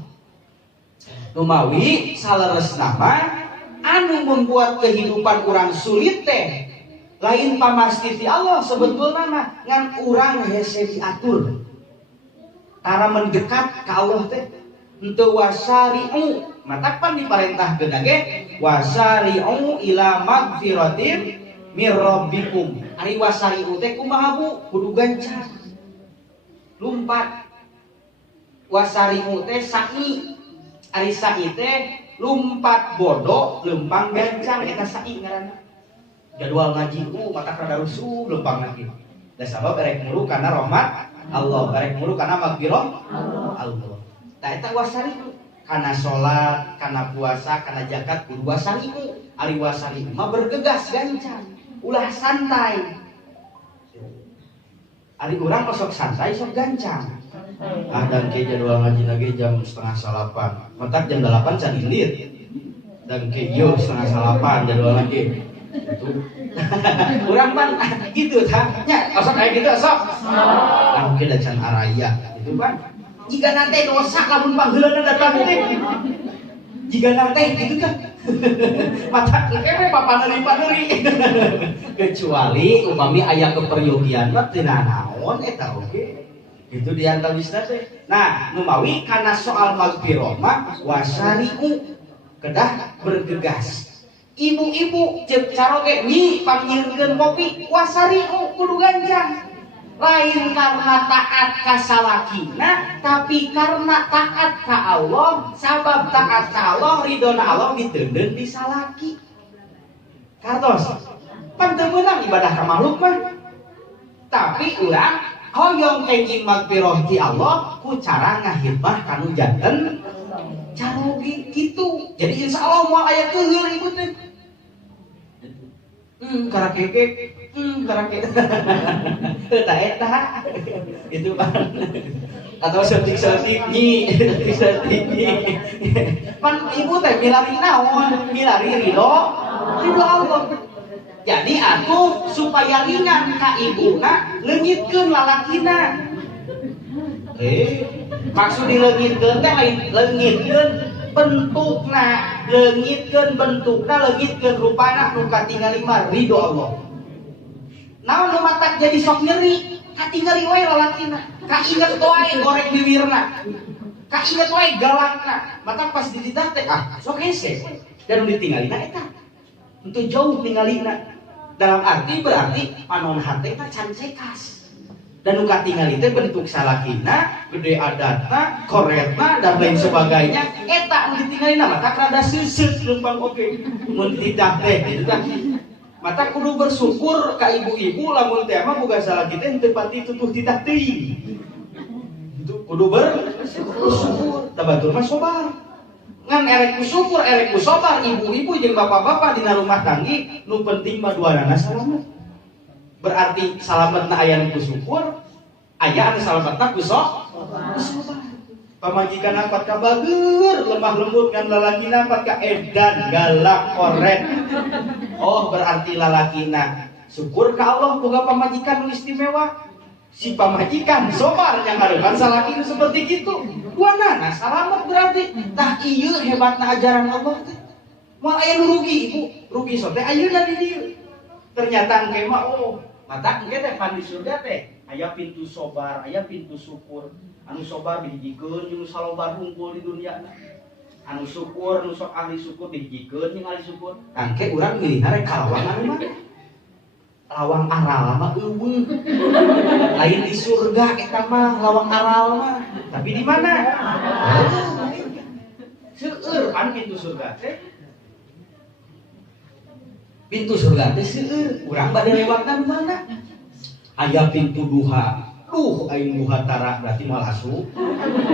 Numawi saleresna mah anu membuat kehidupan urang sulit teh lain pamasti ti Allah sebetulna mah ngan urang hese diatur cara mendekat ka Allah teh henteu wasari'u matakpan diparentahkeun ge wasari'u ila magfiratin mir rabbikum. Ari wasari'u teh kumaha Bu? Kudu gancar lumpat. Wasari'u teh sa'i. Ari sa'i teh lumpat bodo lempang gancang eta sa'i ngaranna. Jadwal ngaji mata kada rusuh lempang lagi. Da sabab erek mulu kana rahmat Allah, erek mulu kana magfirah Allah. Tah eta wasari'u kana salat, kana puasa, kana zakat kudu wasari'u. Ari wasari mah bergegas gancang, ulah santai. Ari urang sok santai sok gancang. Dan ke jadwal ngaji lagi jam 7:30. Matak jam 8 can ilit. Dan ke yo 7:30 jadwal lagi. Itu. Urang pan gitu tah. Nya osok aya gitu osok. Nah, mungkin da can araya gitu pan. Jika nanti dosa lamun pangheulana datang teh. Jika nanti gitu kan. Matak kewe papaneuri-paneuri. Kecuali upami aya keperyogian mah teu naon eta oge. Itu diantawisna teh. Nah, numawi kana soal magfirah mah wasari'u kedah bergegas. Ibu-ibu ceuk caroge nyi panggieulkeun kopi wasari'u kudu gancang. Lain karena taat ka salakina, tapi karena taat ka Allah, sabab taat ka Allah, ridona Allah diteundeun di salaki. Kartos, pan teu meunang ibadah ka makhluk mah. Tapi urang hoyong kenging magfirah ti Allah ku cara ngahibah kanu janten caroge kitu. Jadi insyaallah moal aya keheul ibu teh. Karakeke karake. Eta itu kan. Atau setik-setik nyi. Pan ibu teh milari naon? Milari ridho Allah. Jadi atuh supaya ringan ka ibuna leungitkeun lalakina. Maksud dileungitkeun teh lain leungitkeun bentukna, leungitkeun bentukna, leungitkeun rupana nu katingali mah ridho Allah. Naon nu matak jadi sok nyeri, katingali wae lalakina. Kainget wae goreng bibirna. Kainget wae galakna. Matak pas diditah teh sok hese. Dan ditinggalina eta. Untuk jauh tinggalina. Dalam arti berarti panon hate mah can cekas. Dan nuka tingali teh bentuk salakina, gede adatna, koretna dan lain sebagainya. Eta nu ditinggalina mata rada seuseut leumpang oge. Mun dititah teh gitu kan. Mata kudu bersyukur ka ibu-ibu lamun teh mah boga salaki teh teu pati tutuh titah teuing. Itu kudu bersyukur. Tabatur mah sobar. Ngan erek ku syukur, erek ku sobar, ibu-ibu jeung bapak-bapak dina rumah tanggi, nu penting mah duanana salamet. Berarti salametna aya nu ku syukur, aya anu salametna ku sobar. Pamajikan angkat ka bageur, lemah lembut ngan lalakina angkat ka edan, galak, koret. Oh, berarti lalakina syukur ka Allah boga pamajikan nu istimewa. Si pamajikan sobar yang ngarepan salaki seperti gitu. Duanana salamet berarti. Tah ieu hebatna ajaran Allah teh. Moal aya nu rugi ibu, rugi sote ayeuna di dieu. Ternyata engke mah mata engke teh pan di surga teh aya pintu sobar, aya pintu syukur. Anu sobar dihijikeun jeung salobar hungkul di dunia. Anu syukur, anu sok ahli syukur dihijikeun jeung ahli syukur. Engke urang milihna rek kalawang anu mah. Lawang aral mah eueuh. Lain di surga eta mah lawang aral mah. Tapi di mana? Seueur kan pintu surga teh. Pintu surga teh seueur. Urang bade lewatna di mana? Aya pintu duha. Duh, aing duha tara berarti moal asup.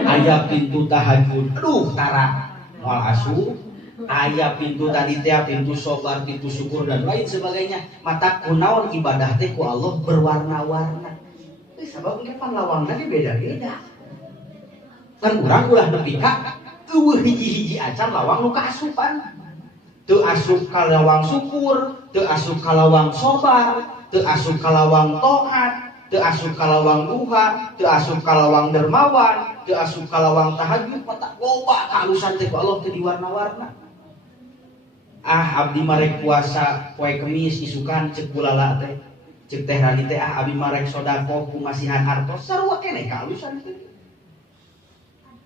Aya pintu tahajud. Duh, tara moal asup. Aya pintu tadi teh pintu sobar, pintu syukur dan lain sebagainya. Mata kunaon ibadah teh ku Allah berwarna-warna. Sabab ge pan lawangna ge beda-beda. Kan urang ulah nepi ka eueuh hiji-hiji acan lawang nu kaasupan. Teu asup ka lawang syukur, teu asup ka lawang sobar, teu asup ka lawang taat, teu asup ka lawang duha, teu asup ka lawang dermawan, teu asup ka lawang tahajud. Mata loba kahalusan teh ku Allah teu diwarna-warna. Abdi marek puasa poe Kemis isukan cek bulala teh cek teh rani teh abdi marek sodaqoh kumasihan artos sarua keneh kalusan teh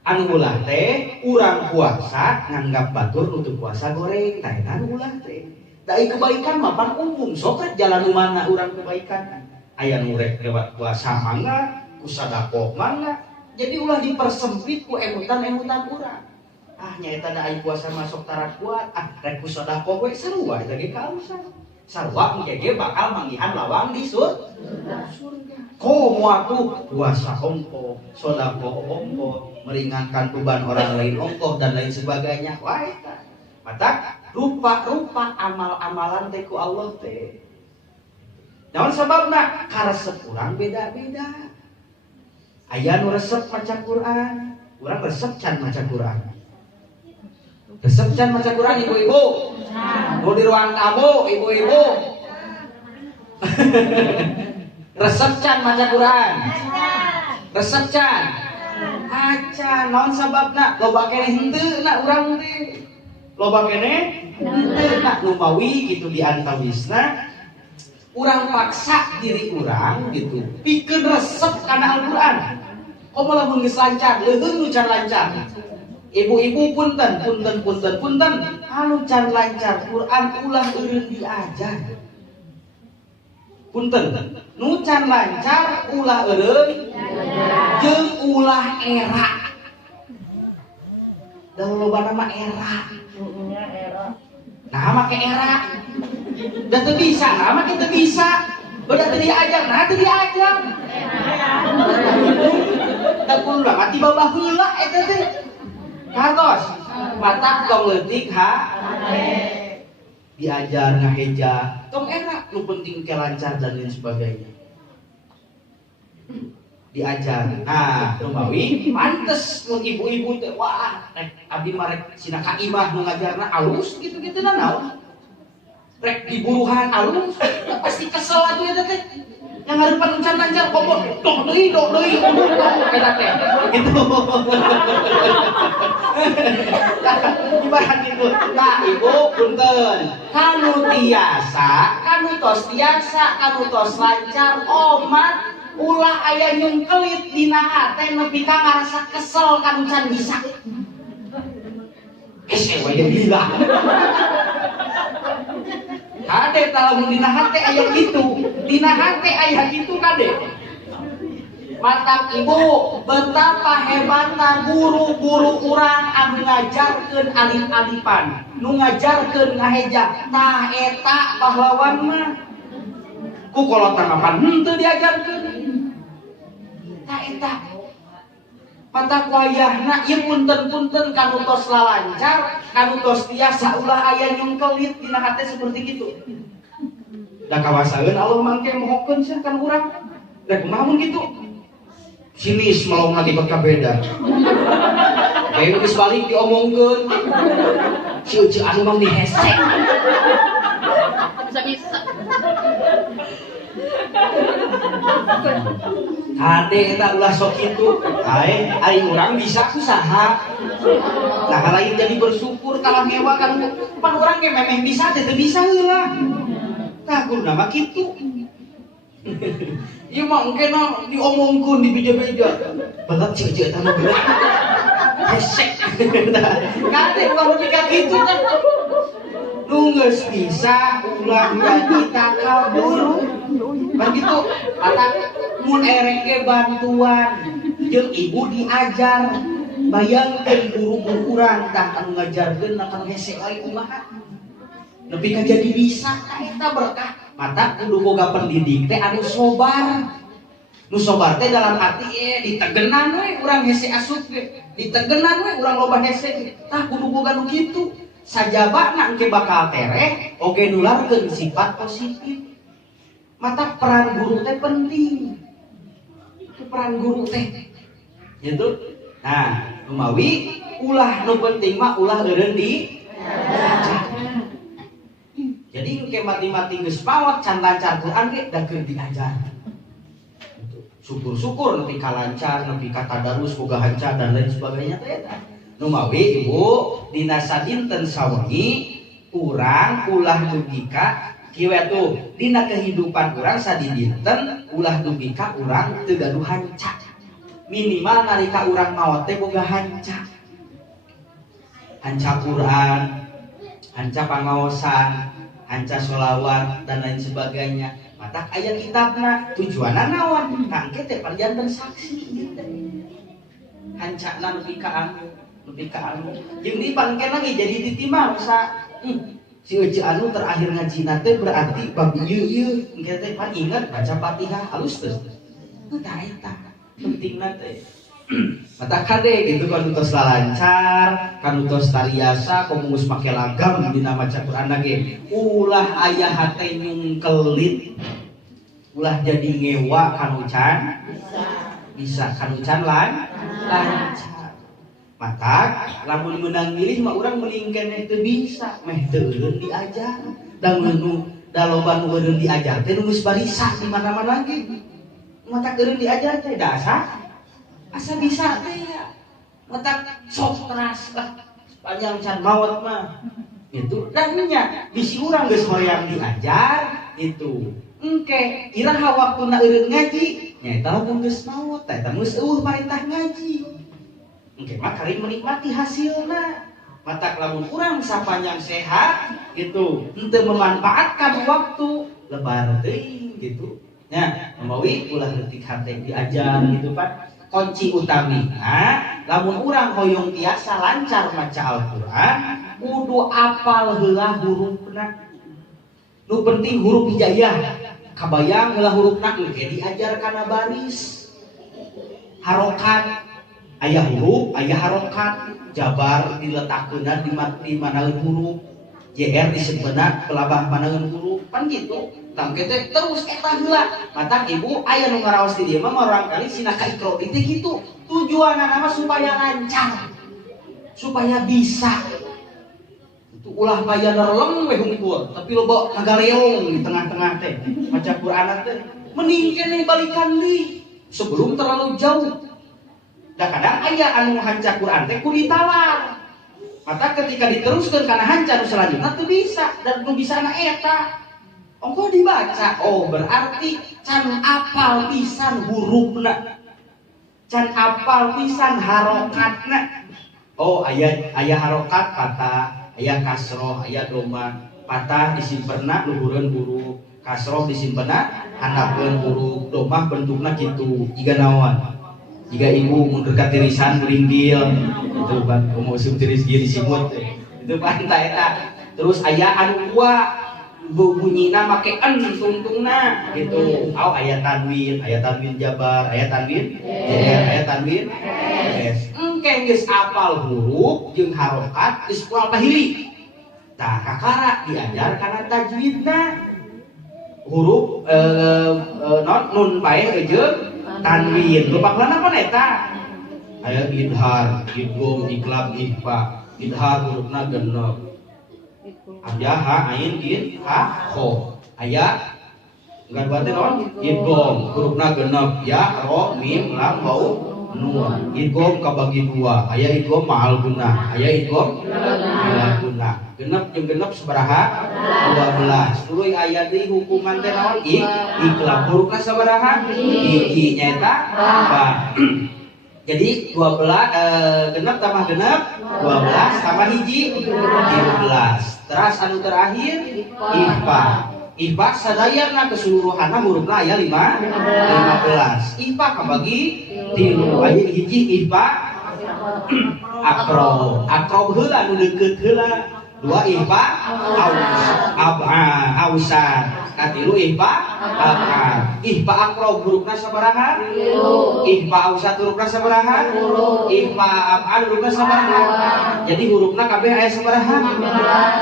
anu ulah teh urang puasa nganggap batur nutup puasa goreng tah eta anu ulah teh dai kebaikan mah pan umum sok rek jalan nu mana urang kebaikan aya nu rek puasa mangga ku sadaqoh mangga jadi ulah dipersempit ku emutan-emutan urang. Nyaeta da ai puasa masuk tarat kuat, rek ku sedekah we sarua eta ge kausan. Sarua engke ge bakal manggihan lawang di surga. Komo atuh puasa ongkoh, sedekah ongkoh, meringankan beban orang lain ongkoh dan lain sebagainya. Wah eta. Mata rupa-rupa amal-amalan teh ku Allah teh. Naon sababna? Karesep urang beda-beda. Aya nu resep maca Quran, urang resep can maca Quran. Resep can maca Quran ibu-ibu. Nu di ruang tamu ibu-ibu. Resep can maca Quran. Resep can. Acan naon sababna? Loba keneh henteu na urang teh. Loba keneh henteu na nu mawi kitu di antawisna urang paksa diri urang gitu pikeun resep kana Al-Qur'an. Komo lamun geus lancar, leuheung nu can lancar. Ibu-ibu punten, anu can lancar Quran ulah eureun diajar. Punten, nu can lancar ulah eureun jeung ulah era. Da loba nama era. Nah make era. Da teu bisa, nah make teu bisa. Beda teu diajar, nah teu diajar. Da kudu mati babah heula eta teh. Kantos, mata tong leutik diajar ngaheja, tong enak, nu penting ke lancar dan lain sebagainya. Diajar. Nah, rumawi pantes mun ibu-ibu teh wah, abdi mah rek sina ka imah nu ngajarna alus gitu-gitu naon. Rek diburuhan alus, pasti kesel atuh eta teh. Yang ngarepan can lancar komo dok deui eta teh. Gitu. Ibarat gitu. Nah, Ibu punten. Kanu tos tiasa, kanu tos lancar omat ulah aya nyungkelit dina hate nepi ka ngarasa kesel kanu can bisa. Hese we gila. Kade talamun dina hate aya kitu. Dina hate aya kitu kade. Mantap Ibu, betapa hebatna guru-guru urang anu ngajarkeun alif-alifan, nu ngajarkeun ngaheja. Tah eta pahlawan mah ku kolotna mapan henteu diajarkeun. Tah eta mata wayahna ieu punten-punten kanu tos lalancar, kanu tos tiasa ulah aya nyungkelit dina hate seperti kitu. Da kawasaeun Allah mangke mohokeun sia kan urang. Da kumaha mun kitu? Sinis malah ngadipat kabeda. Kayak geus balik diomongkeun. Si Uci anu mang dihesek. Bisa-bisa. Hade eta ulah sok kitu. Ari urang bisa kusaha. Nah lain jadi bersyukur kalau ngewa kan pan urang ge memeh bisa teh teu bisa heula. Tah kudu mah kitu. Ieu mah engke na diomongkeun di beja-beja. Berat ceu-ceu eta mah berat. Hesek. Kade ulah pika kitu kan. Nu geus bisa ulah jadi takabur. Kan kitu. Ata mun erek ge bantuan jeung ibu diajar. Bayangkeun guru-guru urang tah anu ngajarkeun na kan hese lain kumaha. Nepi ka jadi bisa ka eta berkah. Mata kudu boga pendidik teh anu sobar. Nu sobar teh dalam arti ditegenan we urang hese asup ge. Ditegenan we urang loba hese ge. Tah kudu boga nu kitu. Sajabana engke bakal tereh oge nularkeun sifat positif. Mata peran guru teh penting. Peran guru teh. Gitu. Nah, rumawi ulah nu penting mah ulah eureun di jadi engke mati-mati geus pawat can lancar Quran ge da keur diajar. Syukur-syukur nepi ka lancar, nepi ka tadarus boga hanca dan lain sebagainya teh eta. Nu mawi Ibu dina sadinten sawengi urang ulah dugi ka kieu atuh dina kehidupan urang sadinten ulah dugi ka urang teu gaduh hanca. Minimal nalika urang maot teh boga hanca. Hanca Quran, hanca pangaosan, hanca sholawat dan lain sebagainya. Matak aya kitabna tujuanna naon? Kangge teh panjanten saksi gitu. Hancana nepi ka anu. Jeung di pangkena ge jadi ditimang sa si Uci anu terakhir ngajina teh berarti bab ieu engke teh pan inget baca Fatihah halus teh. Tah eta pentingna teh. mata kade gitu kan utos lancar kan utos tariasa komus make lagam dina maca Quran ge ulah aya hate nyungkelit ulah jadi ngewa kan ucan bisa kan ucan lancar mata lamun menang milih mah urang mending keneh teu bisa meh teu diajar da nu daloban eureun diajar teh nu geus barisa di mana-mana ge mata eureun diajar teh dasar asa bisa teh ya mata sok keras lah panjang can maot mah itu dan nya bisi urang geus hoream diajar itu engke iraha waktuna eureun ngaji nyaeta lamun geus maot tah eta geus eueuh parentah ngaji engke mah kari menikmati hasilna mata lamun urang sapanjang sehat gitu henteu memanfaatkan waktu lebar teuing gitu nya mamawi ulah leutik hate diajar gitu Pak kunci utamina lamun urang hoyong tiasa lancar maca Al-Qur'an kudu apal heula hurufna nu penting huruf hijaiyah kabayang heula hurufna engke diajar kana baris harokat aya huruf aya harokat jabar diletakkeunna di manaeun huruf JR disebutna pelabah manaeun huruf pan gitu tangke teh terus eta heula mata ibu aya nu ngaraos di dieu mah barangkali sina ka ikro itu gitu tujuanna mah supaya lancar supaya bisa itu ulah paya nerleng we hungkul tapi loba ngagaleong di tengah-tengah teh maca Quran teh mending keneh balikan deui sebelum terlalu jauh da kadang aya anu hanca Quran teh ku ditalar mata ketika diteruskeun kana hanca nu selanjutna teu bisa dan nu bisana eta ongko dibaca, oh berarti can apal pisan hurufna, can apal pisan harokatna. Oh ayat harokat patah, ayat kasroh, ayat doma patah disimpenna luhureun huruf, kasroh disimpenna handapkeun huruf, doma bentukna kitu. Jiga naon? Jiga ibu mundur ka tirisan ringgil, itu ban umusim tiris ieu disimut. Itu pantai eta. Terus aya anu dua bunyinya make en tungtungna gitu. Oh ayat tanwin jabar, ayat tanwin ayat tanwin engke geus apal huruf jeung harokat geus moal pahili. Tah kakara diajar kana tajwidna. Huruf nun bae jeung tanwin. Lupakeun apa eta? Aya idhar, idgham, iqlab, ikhfa. Idhar hurufna genep. Ada ha ain in ha kho aya ngaduateun naon idgham hurufna genep ya ro mim lam waw nun idgham kabagi dua aya idgham ma'al gunnah aya idgham ma'al gunnah genep jeung genep sabaraha 12 tuluy aya deui hukuman teh naon iqlab hurufna sabaraha hiji nyaeta ba jadi 12 genep tambah genep 12 tambah hiji 13. Terus anu terakhir ikhfa. Ikhfa sadayana keseluruhanna hurufna aya 15. Ikhfa kabagi 3 aya hiji ikhfa akro. Akro heula nu deukeut heula. 2 ikhfa ausan. Katilu ikhfa bakar. Ikhfa akro hurufna sabaraha? Ikhfa ausat hurufna sabaraha? Ikhfa ab'ad hurufna sabaraha? Jadi hurufna kabeh aya sabaraha?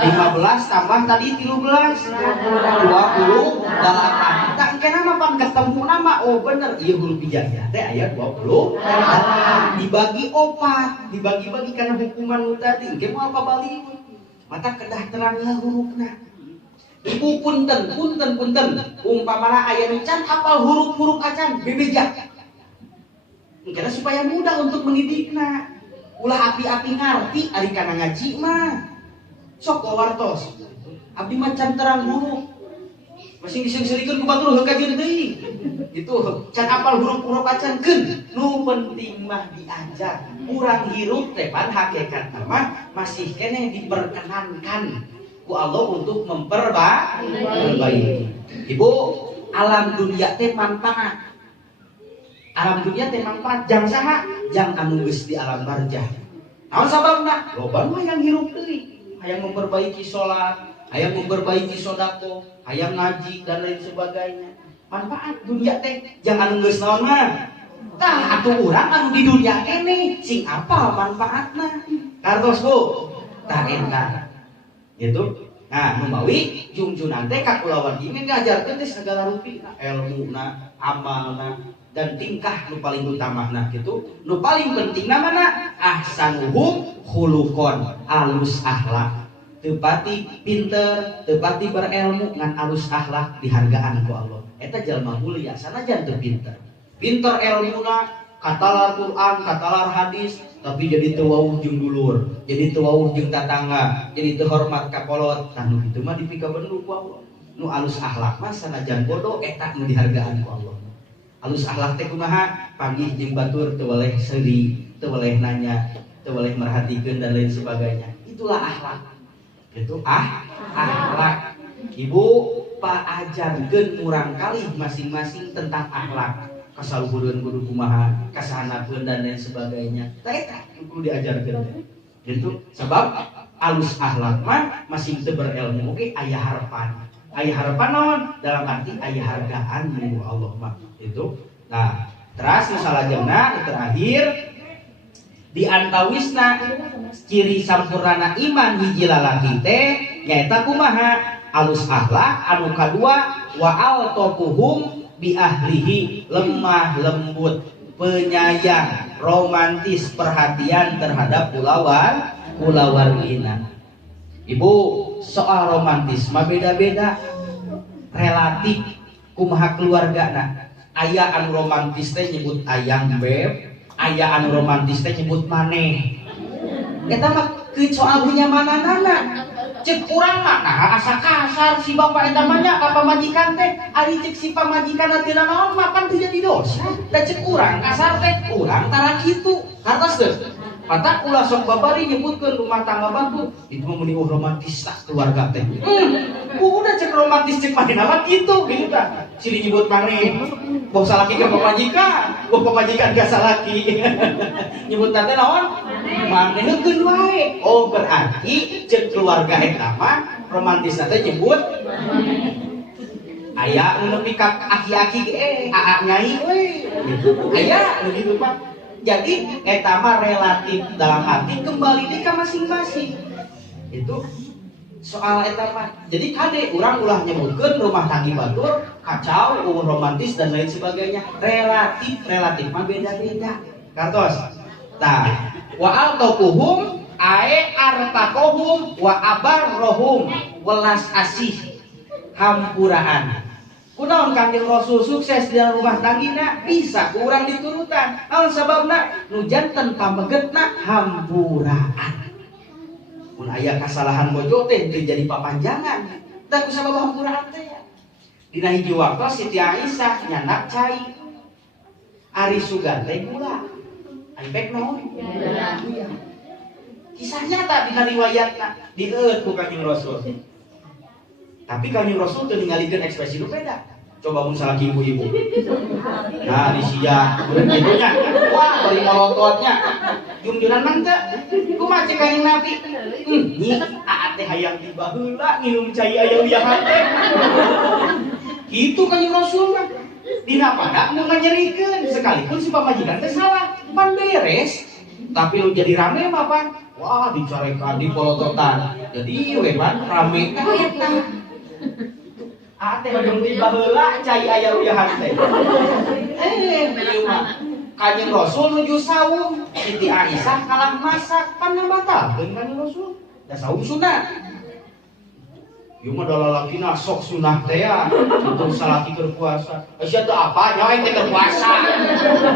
15 tambah tadi 13 28. Tak kena mah pan ketemu nama oh bener ieu huruf hijaiyah teh aya 28 dibagi 4 dibagi-bagi karena hukuman nu tadi engke moal pabali mata kedah terang hurufna. Ibu punten umpamana aya nu can apal huruf-huruf acan bebeja. Karena supaya mudah untuk mendidikna. Ulah api-api ngarti ari kana ngaji mah. Sok wartos. Abdi mah can terang huruf. Masih disering-serikeun ku batur heukajeun deui. Itu can apal huruf-huruf acan keun. Nu penting mah diajar. Urang hirup teh pan hakikatna mah masih keneh diperkenankan ku Allah untuk memperbaiki. Ibu, alam dunia teh manfaat. Alam dunia teh manfaat jang saha? Jang anu geus di alam barzah. Naon sababna? Loba mah yang hirup deui, hayang memperbaiki salat, hayang memperbaiki sedekah, hayang ngaji dan lain sebagainya. Manfaat dunia teh jang anu geus naon mah? Tah atuh urang anu di dunia kene sing apal manfaatna. Kartos Bu. Tah eta. Gitu. Nah, membawi junjunan teh ka kulawargi ge ngajarkeun teh segala rupa ilmuna, amalna dan tingkah nu paling utamana gitu. Nu paling pentingna mana? Ahsanuhum khuluqan, alus akhlak. Teu pati pinter, teu pati berilmu ngan alus akhlak dihargaan ku Allah. Eta jalma mulia sanajan teu pinter. Pinter ilmuna, katalar Quran, katalar hadis, tapi jadi teu wauh jeung dulur, jadi teu wauh jeung tatangga, jadi teu hormat ka kolot. Tah nu kitu mah dipikabeun ku Allah. Nu alus akhlak mah sanajan bodoh eta nu dihargaan ku Allah. Alus akhlak teh kumaha? Panggih jeung batur teu weleh seuri, teu weleh nanya, teu weleh merhatikeun dan lain sebagainya. Itulah akhlak. Itu akhlak. Ibu paajarkeun murang kali masing-masing tentang akhlak. Kasaluhureun kudu kumaha, kasahanakeun dan lain sebagainya. Tah eta kudu diajarkeun. Gitu. Sebab alus akhlak mah masing teu berilmu oge aya harapan. Aya harapan naon? Dalam arti aya hargaan ku Allah mah. Itu. Nah, terus nu salajengna terakhir di antawisna ciri sampurnana iman hiji lalaki teh nyaeta kumaha? Alus akhlak, anu kadua wa altafuhum bi ahlihi, lemah lembut, penyayang, romantis, perhatian terhadap kulawargina. Ibu, soal romantis mah beda-beda, relatif kumaha keluargana. Aya anu romantis teh nyebut ayang beb, aya anu romantis teh nyebut maneh. Eta mah keur soal bunyamananana. Cek urang mah nah asa kasar si bapak eta mah nya ka pamajikan teh, ari cek si pamajikan teh naon makan teu jadi dosa. Da cek urang kasar teh urang tara kitu. Hartos teu? Patak ulah sok babari nyebutkeun rumah tangga batu, itu mah meuni romantis tak keluarga teh. Udah cek romantis cek manehna mah kitu gitu tah. Ciri nyebut maneh. Boh salaki ke pamajikan, boh pamajikan ka salaki. Nyebut teh naon? Manehkeun wae. Oh berarti cek keluarga eta mah romantis teh nyebut aya nu nepi ka aki-aki ge aa nyai we. Aya nu kitu mah. Jadi eta mah relatif dalam arti kembali deh ke masing-masing. Itu soal eta mah. Jadi kade urang ulah nyebutkeun rumah tangga batur kacau, romantis dan lain sebagainya. Relatif mah beda-beda. Kartos. Tah, wa altaquhum ae artaqohum wa abarrohum welas asih hampuraan. Kunaon Kanjeng Rasul sukses di dalam rumah tanggina bisa kurang diturutan. Naon sababna? Nu janten pamegetna hampuraan. Mun aya kasalahan bojo teh teu jadi papanjangan. Da ku sabab hampuraan teh. Dina hiji waktu Siti Aisyah nyandak cai. Ari sugan teh gula. Ari pek naon? Iya. Kisah nyata dina riwayatna dieueut ku Kanjeng Rasul. Tapi Kanjeng Rasul teu ningalikeun ekspresi nu beda. Coba mun salaki ibu-ibu. Nah, di sia urang kidunya. Wah, bari molototnya. Junjunan mah teu. Kumaha cek Kanjeng Nabi? Nyi, aat teh hayang tiba heula nginum cai aya wiyahan teh. Kitu Kanjeng Rasul mah. Dina pada nu nganyerikeun sekalipun si pamajikan teh salah, pan beres. Tapi lu jadi rame mah pan. Wah, dicarekan di polototan. Jadi we pan rame eta. Ate hoyong tiba heula cai aya uyahan teh. Ieu mah Kanjeng Rasul nuju saum, Siti Aisyah kalah masak, pan batalkeun Kanjeng Rasul. Da saum sunat. Ieu mah da lalakina sok sunah teh ya, untuk salaki keur puasa. Sia teu apa nyawa teh keur puasa.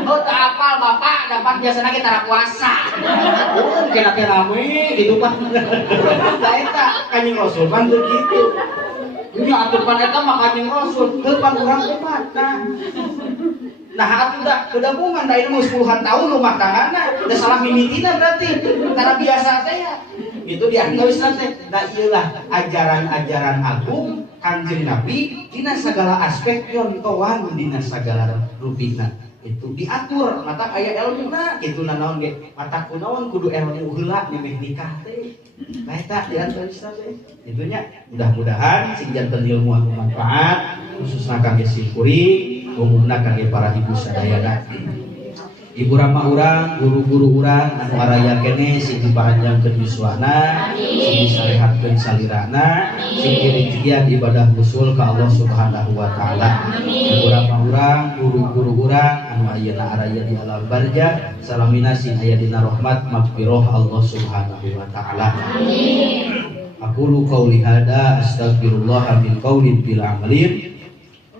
Oh teu apal Bapak, dapat biasana ge tara puasa. Oh kena teh rame gitu mah. Da eta Kanjeng Rasul pan teu kitu. Ini atupan eta mah Kanjeng Rasul, teu pan urang teh mata. Nah atuh da kedapungan da ieu 10-an tahun rumah tanggana, da salah mimitina berarti tara biasa teh ya. Itu diantoisna teh. Da ieu lah ajaran-ajaran agung Kanjeng Nabi dina sagala aspek yontoan dina sagala rupina. Itu diatur mata aya ilmuna kitu naon ge. Mata kunaon kudu ilmu heula memeh nikah teh. Nah eta diantoisna teh. Itunya mudah-mudahan sing janten ilmu anu manfaat khususna kangge si kuring, umumna kangge para ibu sadayana. Ibu rama urang, guru-guru urang anu araya kene sing diparanjangkeun yuswana, sing disarehatkeun salirana, sing dirintian ibadah usul ka Allah Subhanahu wa taala. Ibu rama urang, guru-guru urang anu ayeuna araya di alam barja, salamina sing aya dina rahmat magfirah Allah Subhanahu wa taala. Amin. Aqulu qauli hada astagfirullah min qaulin bil amalin.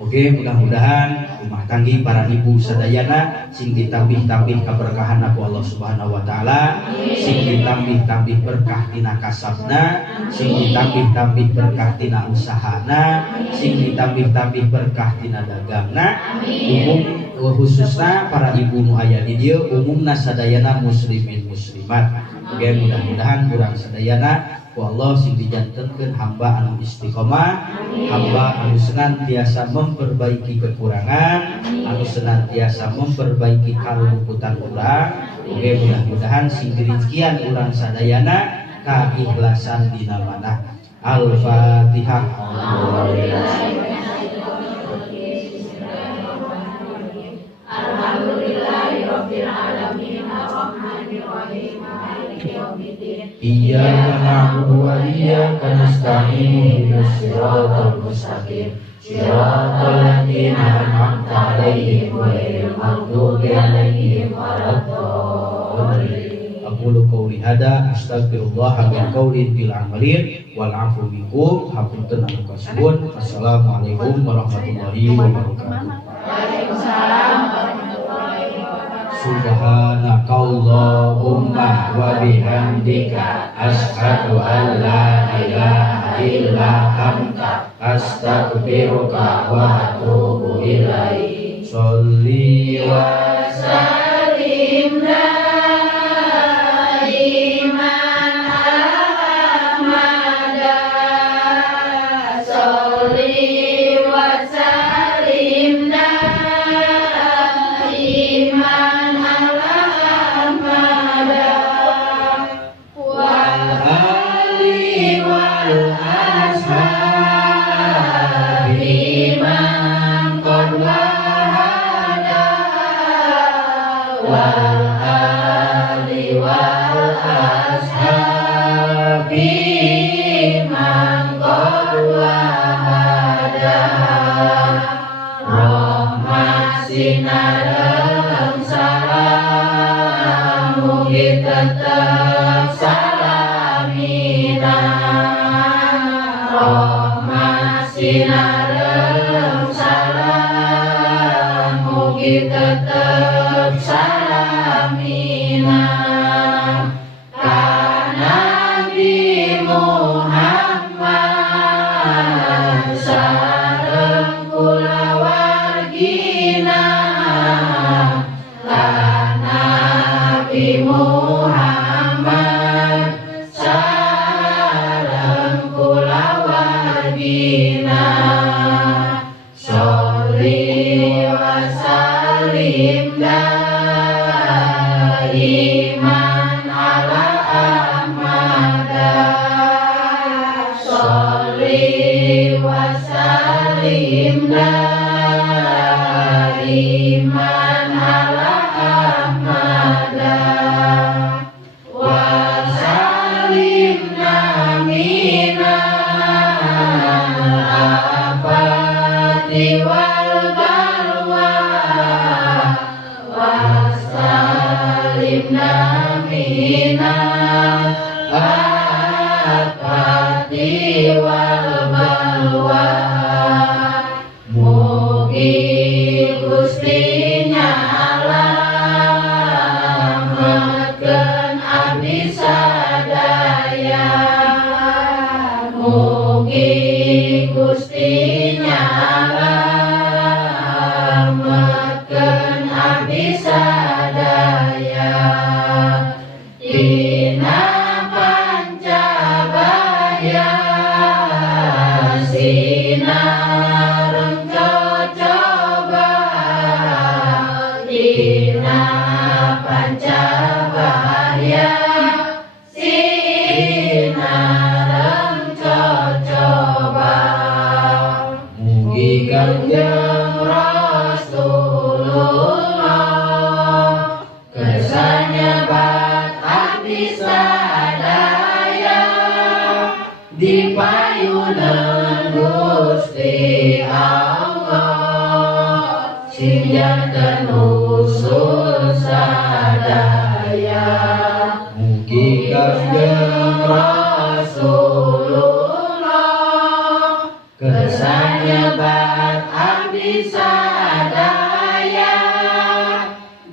Oke, mudah-mudahan rumah tanggi para ibu sadayana sing ditambih-tambih keberkahan aku Allah Subhanahu wa taala, sing ditambih-tambih berkah tina kasabna, sing ditambih-tambih berkah tina usahana, sing ditambih-tambih berkah tina dagangna, umum khususna para ibu nu aya di dieu, umumna sadayana muslimin muslimat. Oke, mudah-mudahan urang sadayana ku Allah sing dijantenkeun hamba anu istiqomah, hamba anu senantiasa memperbaiki kekurangan, anu senantiasa memperbaiki kalumputan urang. Oke, mudah-mudahan sing dirizkian urang sadayana kaikhlasan dina manah. Al-Fatihah. Alhamdulillahirabbil alamin arrahmanir rahim maliki yaumiddin. Iyyaka na'budu wa iyyaka nasta'in ihdinas siratal mustaqim siratal ladzina an'amta 'alaihim ghairil maghdubi 'alaihim waladdallin. Aqulu qouli hada astagfirullah min qaulin bil amalin wal 'afu minkum. Hapunten anu kasuhun. Assalamualaikum warahmatullahi wabarakatuh. Waalaikumsalam warahmatullahi wabarakatuh. Subhanakallahumma wa bihamdika asyhadu an la ilaha illa anta astaghfiruka wa atubu ilaik. Sholli wa Salim daiman ahmada, sholli wa salim daiman ahmada, wal ali wal ashabi man qad wahada, wal ali wal ashabi man qad wahada. Rahmat sinareng salam mugi tetep salamina. Rahmat sinareng salam mugi tetep salamina. Ka Nabi Muhammad sareng kulawargina. Ka Nabi Muhammad sareng kulawargina. Sholli wa salim daiman ala ahmada, sholli wa salim daiman ala ahmada, wa salimna minal afati wal balwa, wa salimna minal afati wal balwa. Mugi Gusti nyalametkeun abdi sadaya. Mugi Gusti nyalametkeun abdi sadaya. Dina pancabaya sinareng cocoba sing janten usul sadaya. Mugi Kanjeng Rasulullah kesan nyebat abdi sadaya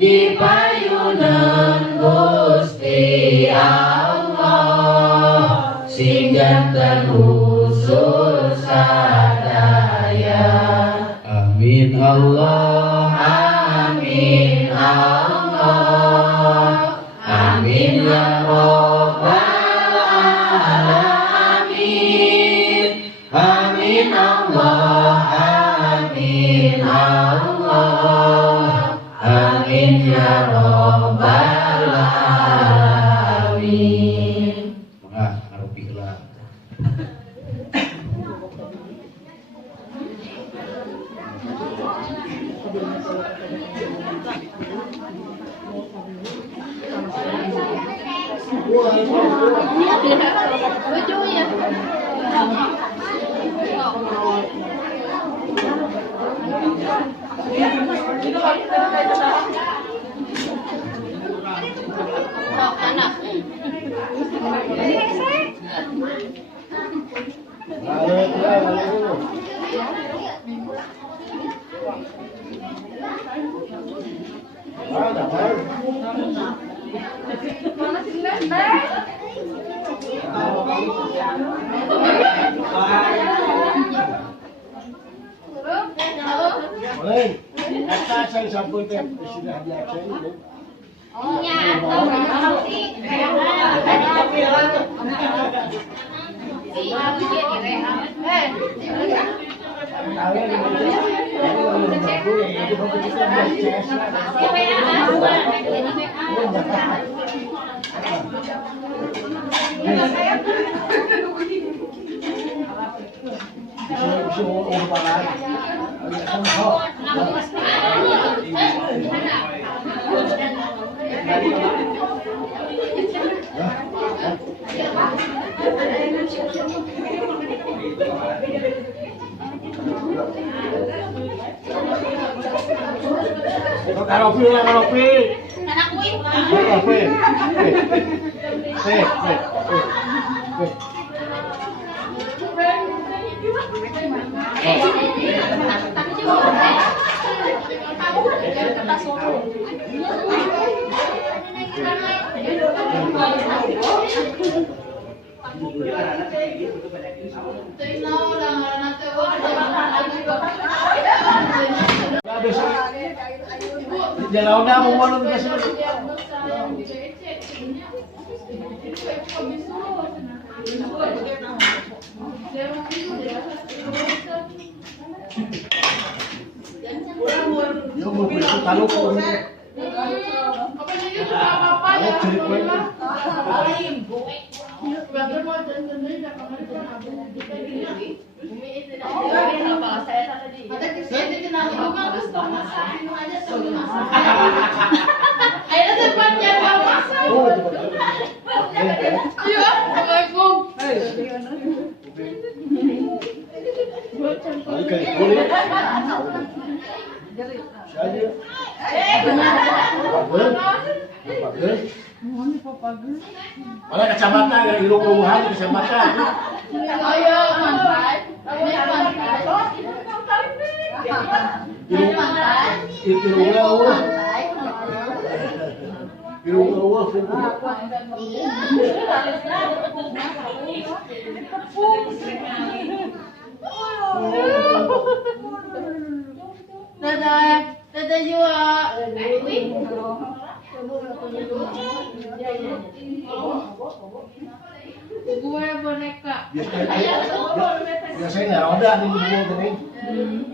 dipayuneun Gusti Allah sing janten usul sadaya. Amin Allah, Amin Allah, amin ya Rabbal alamin. Amin Allah, amin Allah, amin ya Rabbal alamin. mangga ngarupilah. Mana kecamatan yang ilung-ilungan kecamatan. Ayo mantai. Dadah juga. Gue boneka. Biasanya nggak roda nih di bawah gini.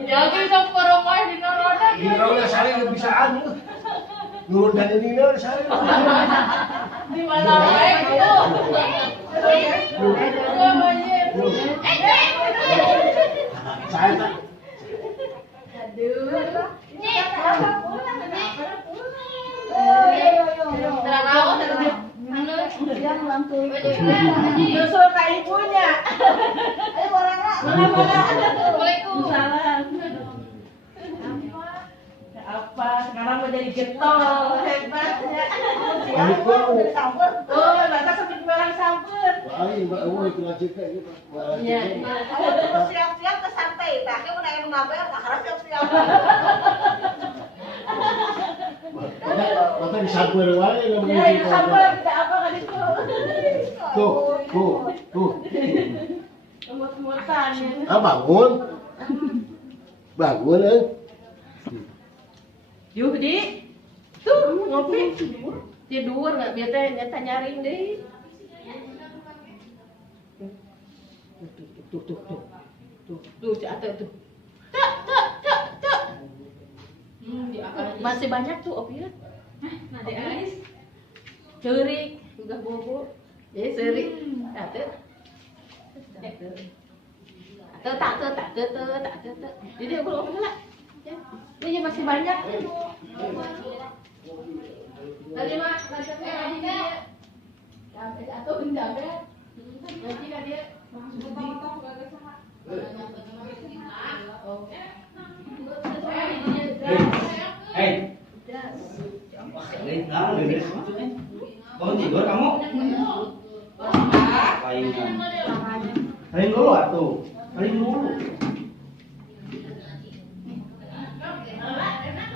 Jadi sok poromai di roda. Di roda saling bisa anu. Nurun dan ini nih saling. Di mana lagi tuh? Saya tak. Aduh. Nyusul ke ibunya. Ayo mana? Waalaikumsalam. apa jadi getol hebatnya. Kalau Dari sampur. Oh, maka sampai jualan sampur. Ay, mau itu lanjut kayak gitu. Iya. Kalau siap-siap ke santai, tak kamu naik ngabar, tak harus siap-siap. Maka disabar wae Ya, itu sampur kita apa kan itu. Tuh. Emut-emutan ya. Ah, bangun. Bangun eh. Yuh di. Tuh ngopi. Tidur nggak biasa nyata nyaring deh. Tuh, jatuh tuh. Cak. Masih banyak tuh opiat. Nade ais. Cerik, juga bobo. Jadi serik. Jatuh. Tak. Jadi aku lupa lah. Ini masih banyak. Tadi mah macam lagi dia. Atau benda ya. Nanti kan dia langsung potong ke sana. Hei. Bangun tidur kamu? Palingan. Paling dulu atuh. Paling dulu.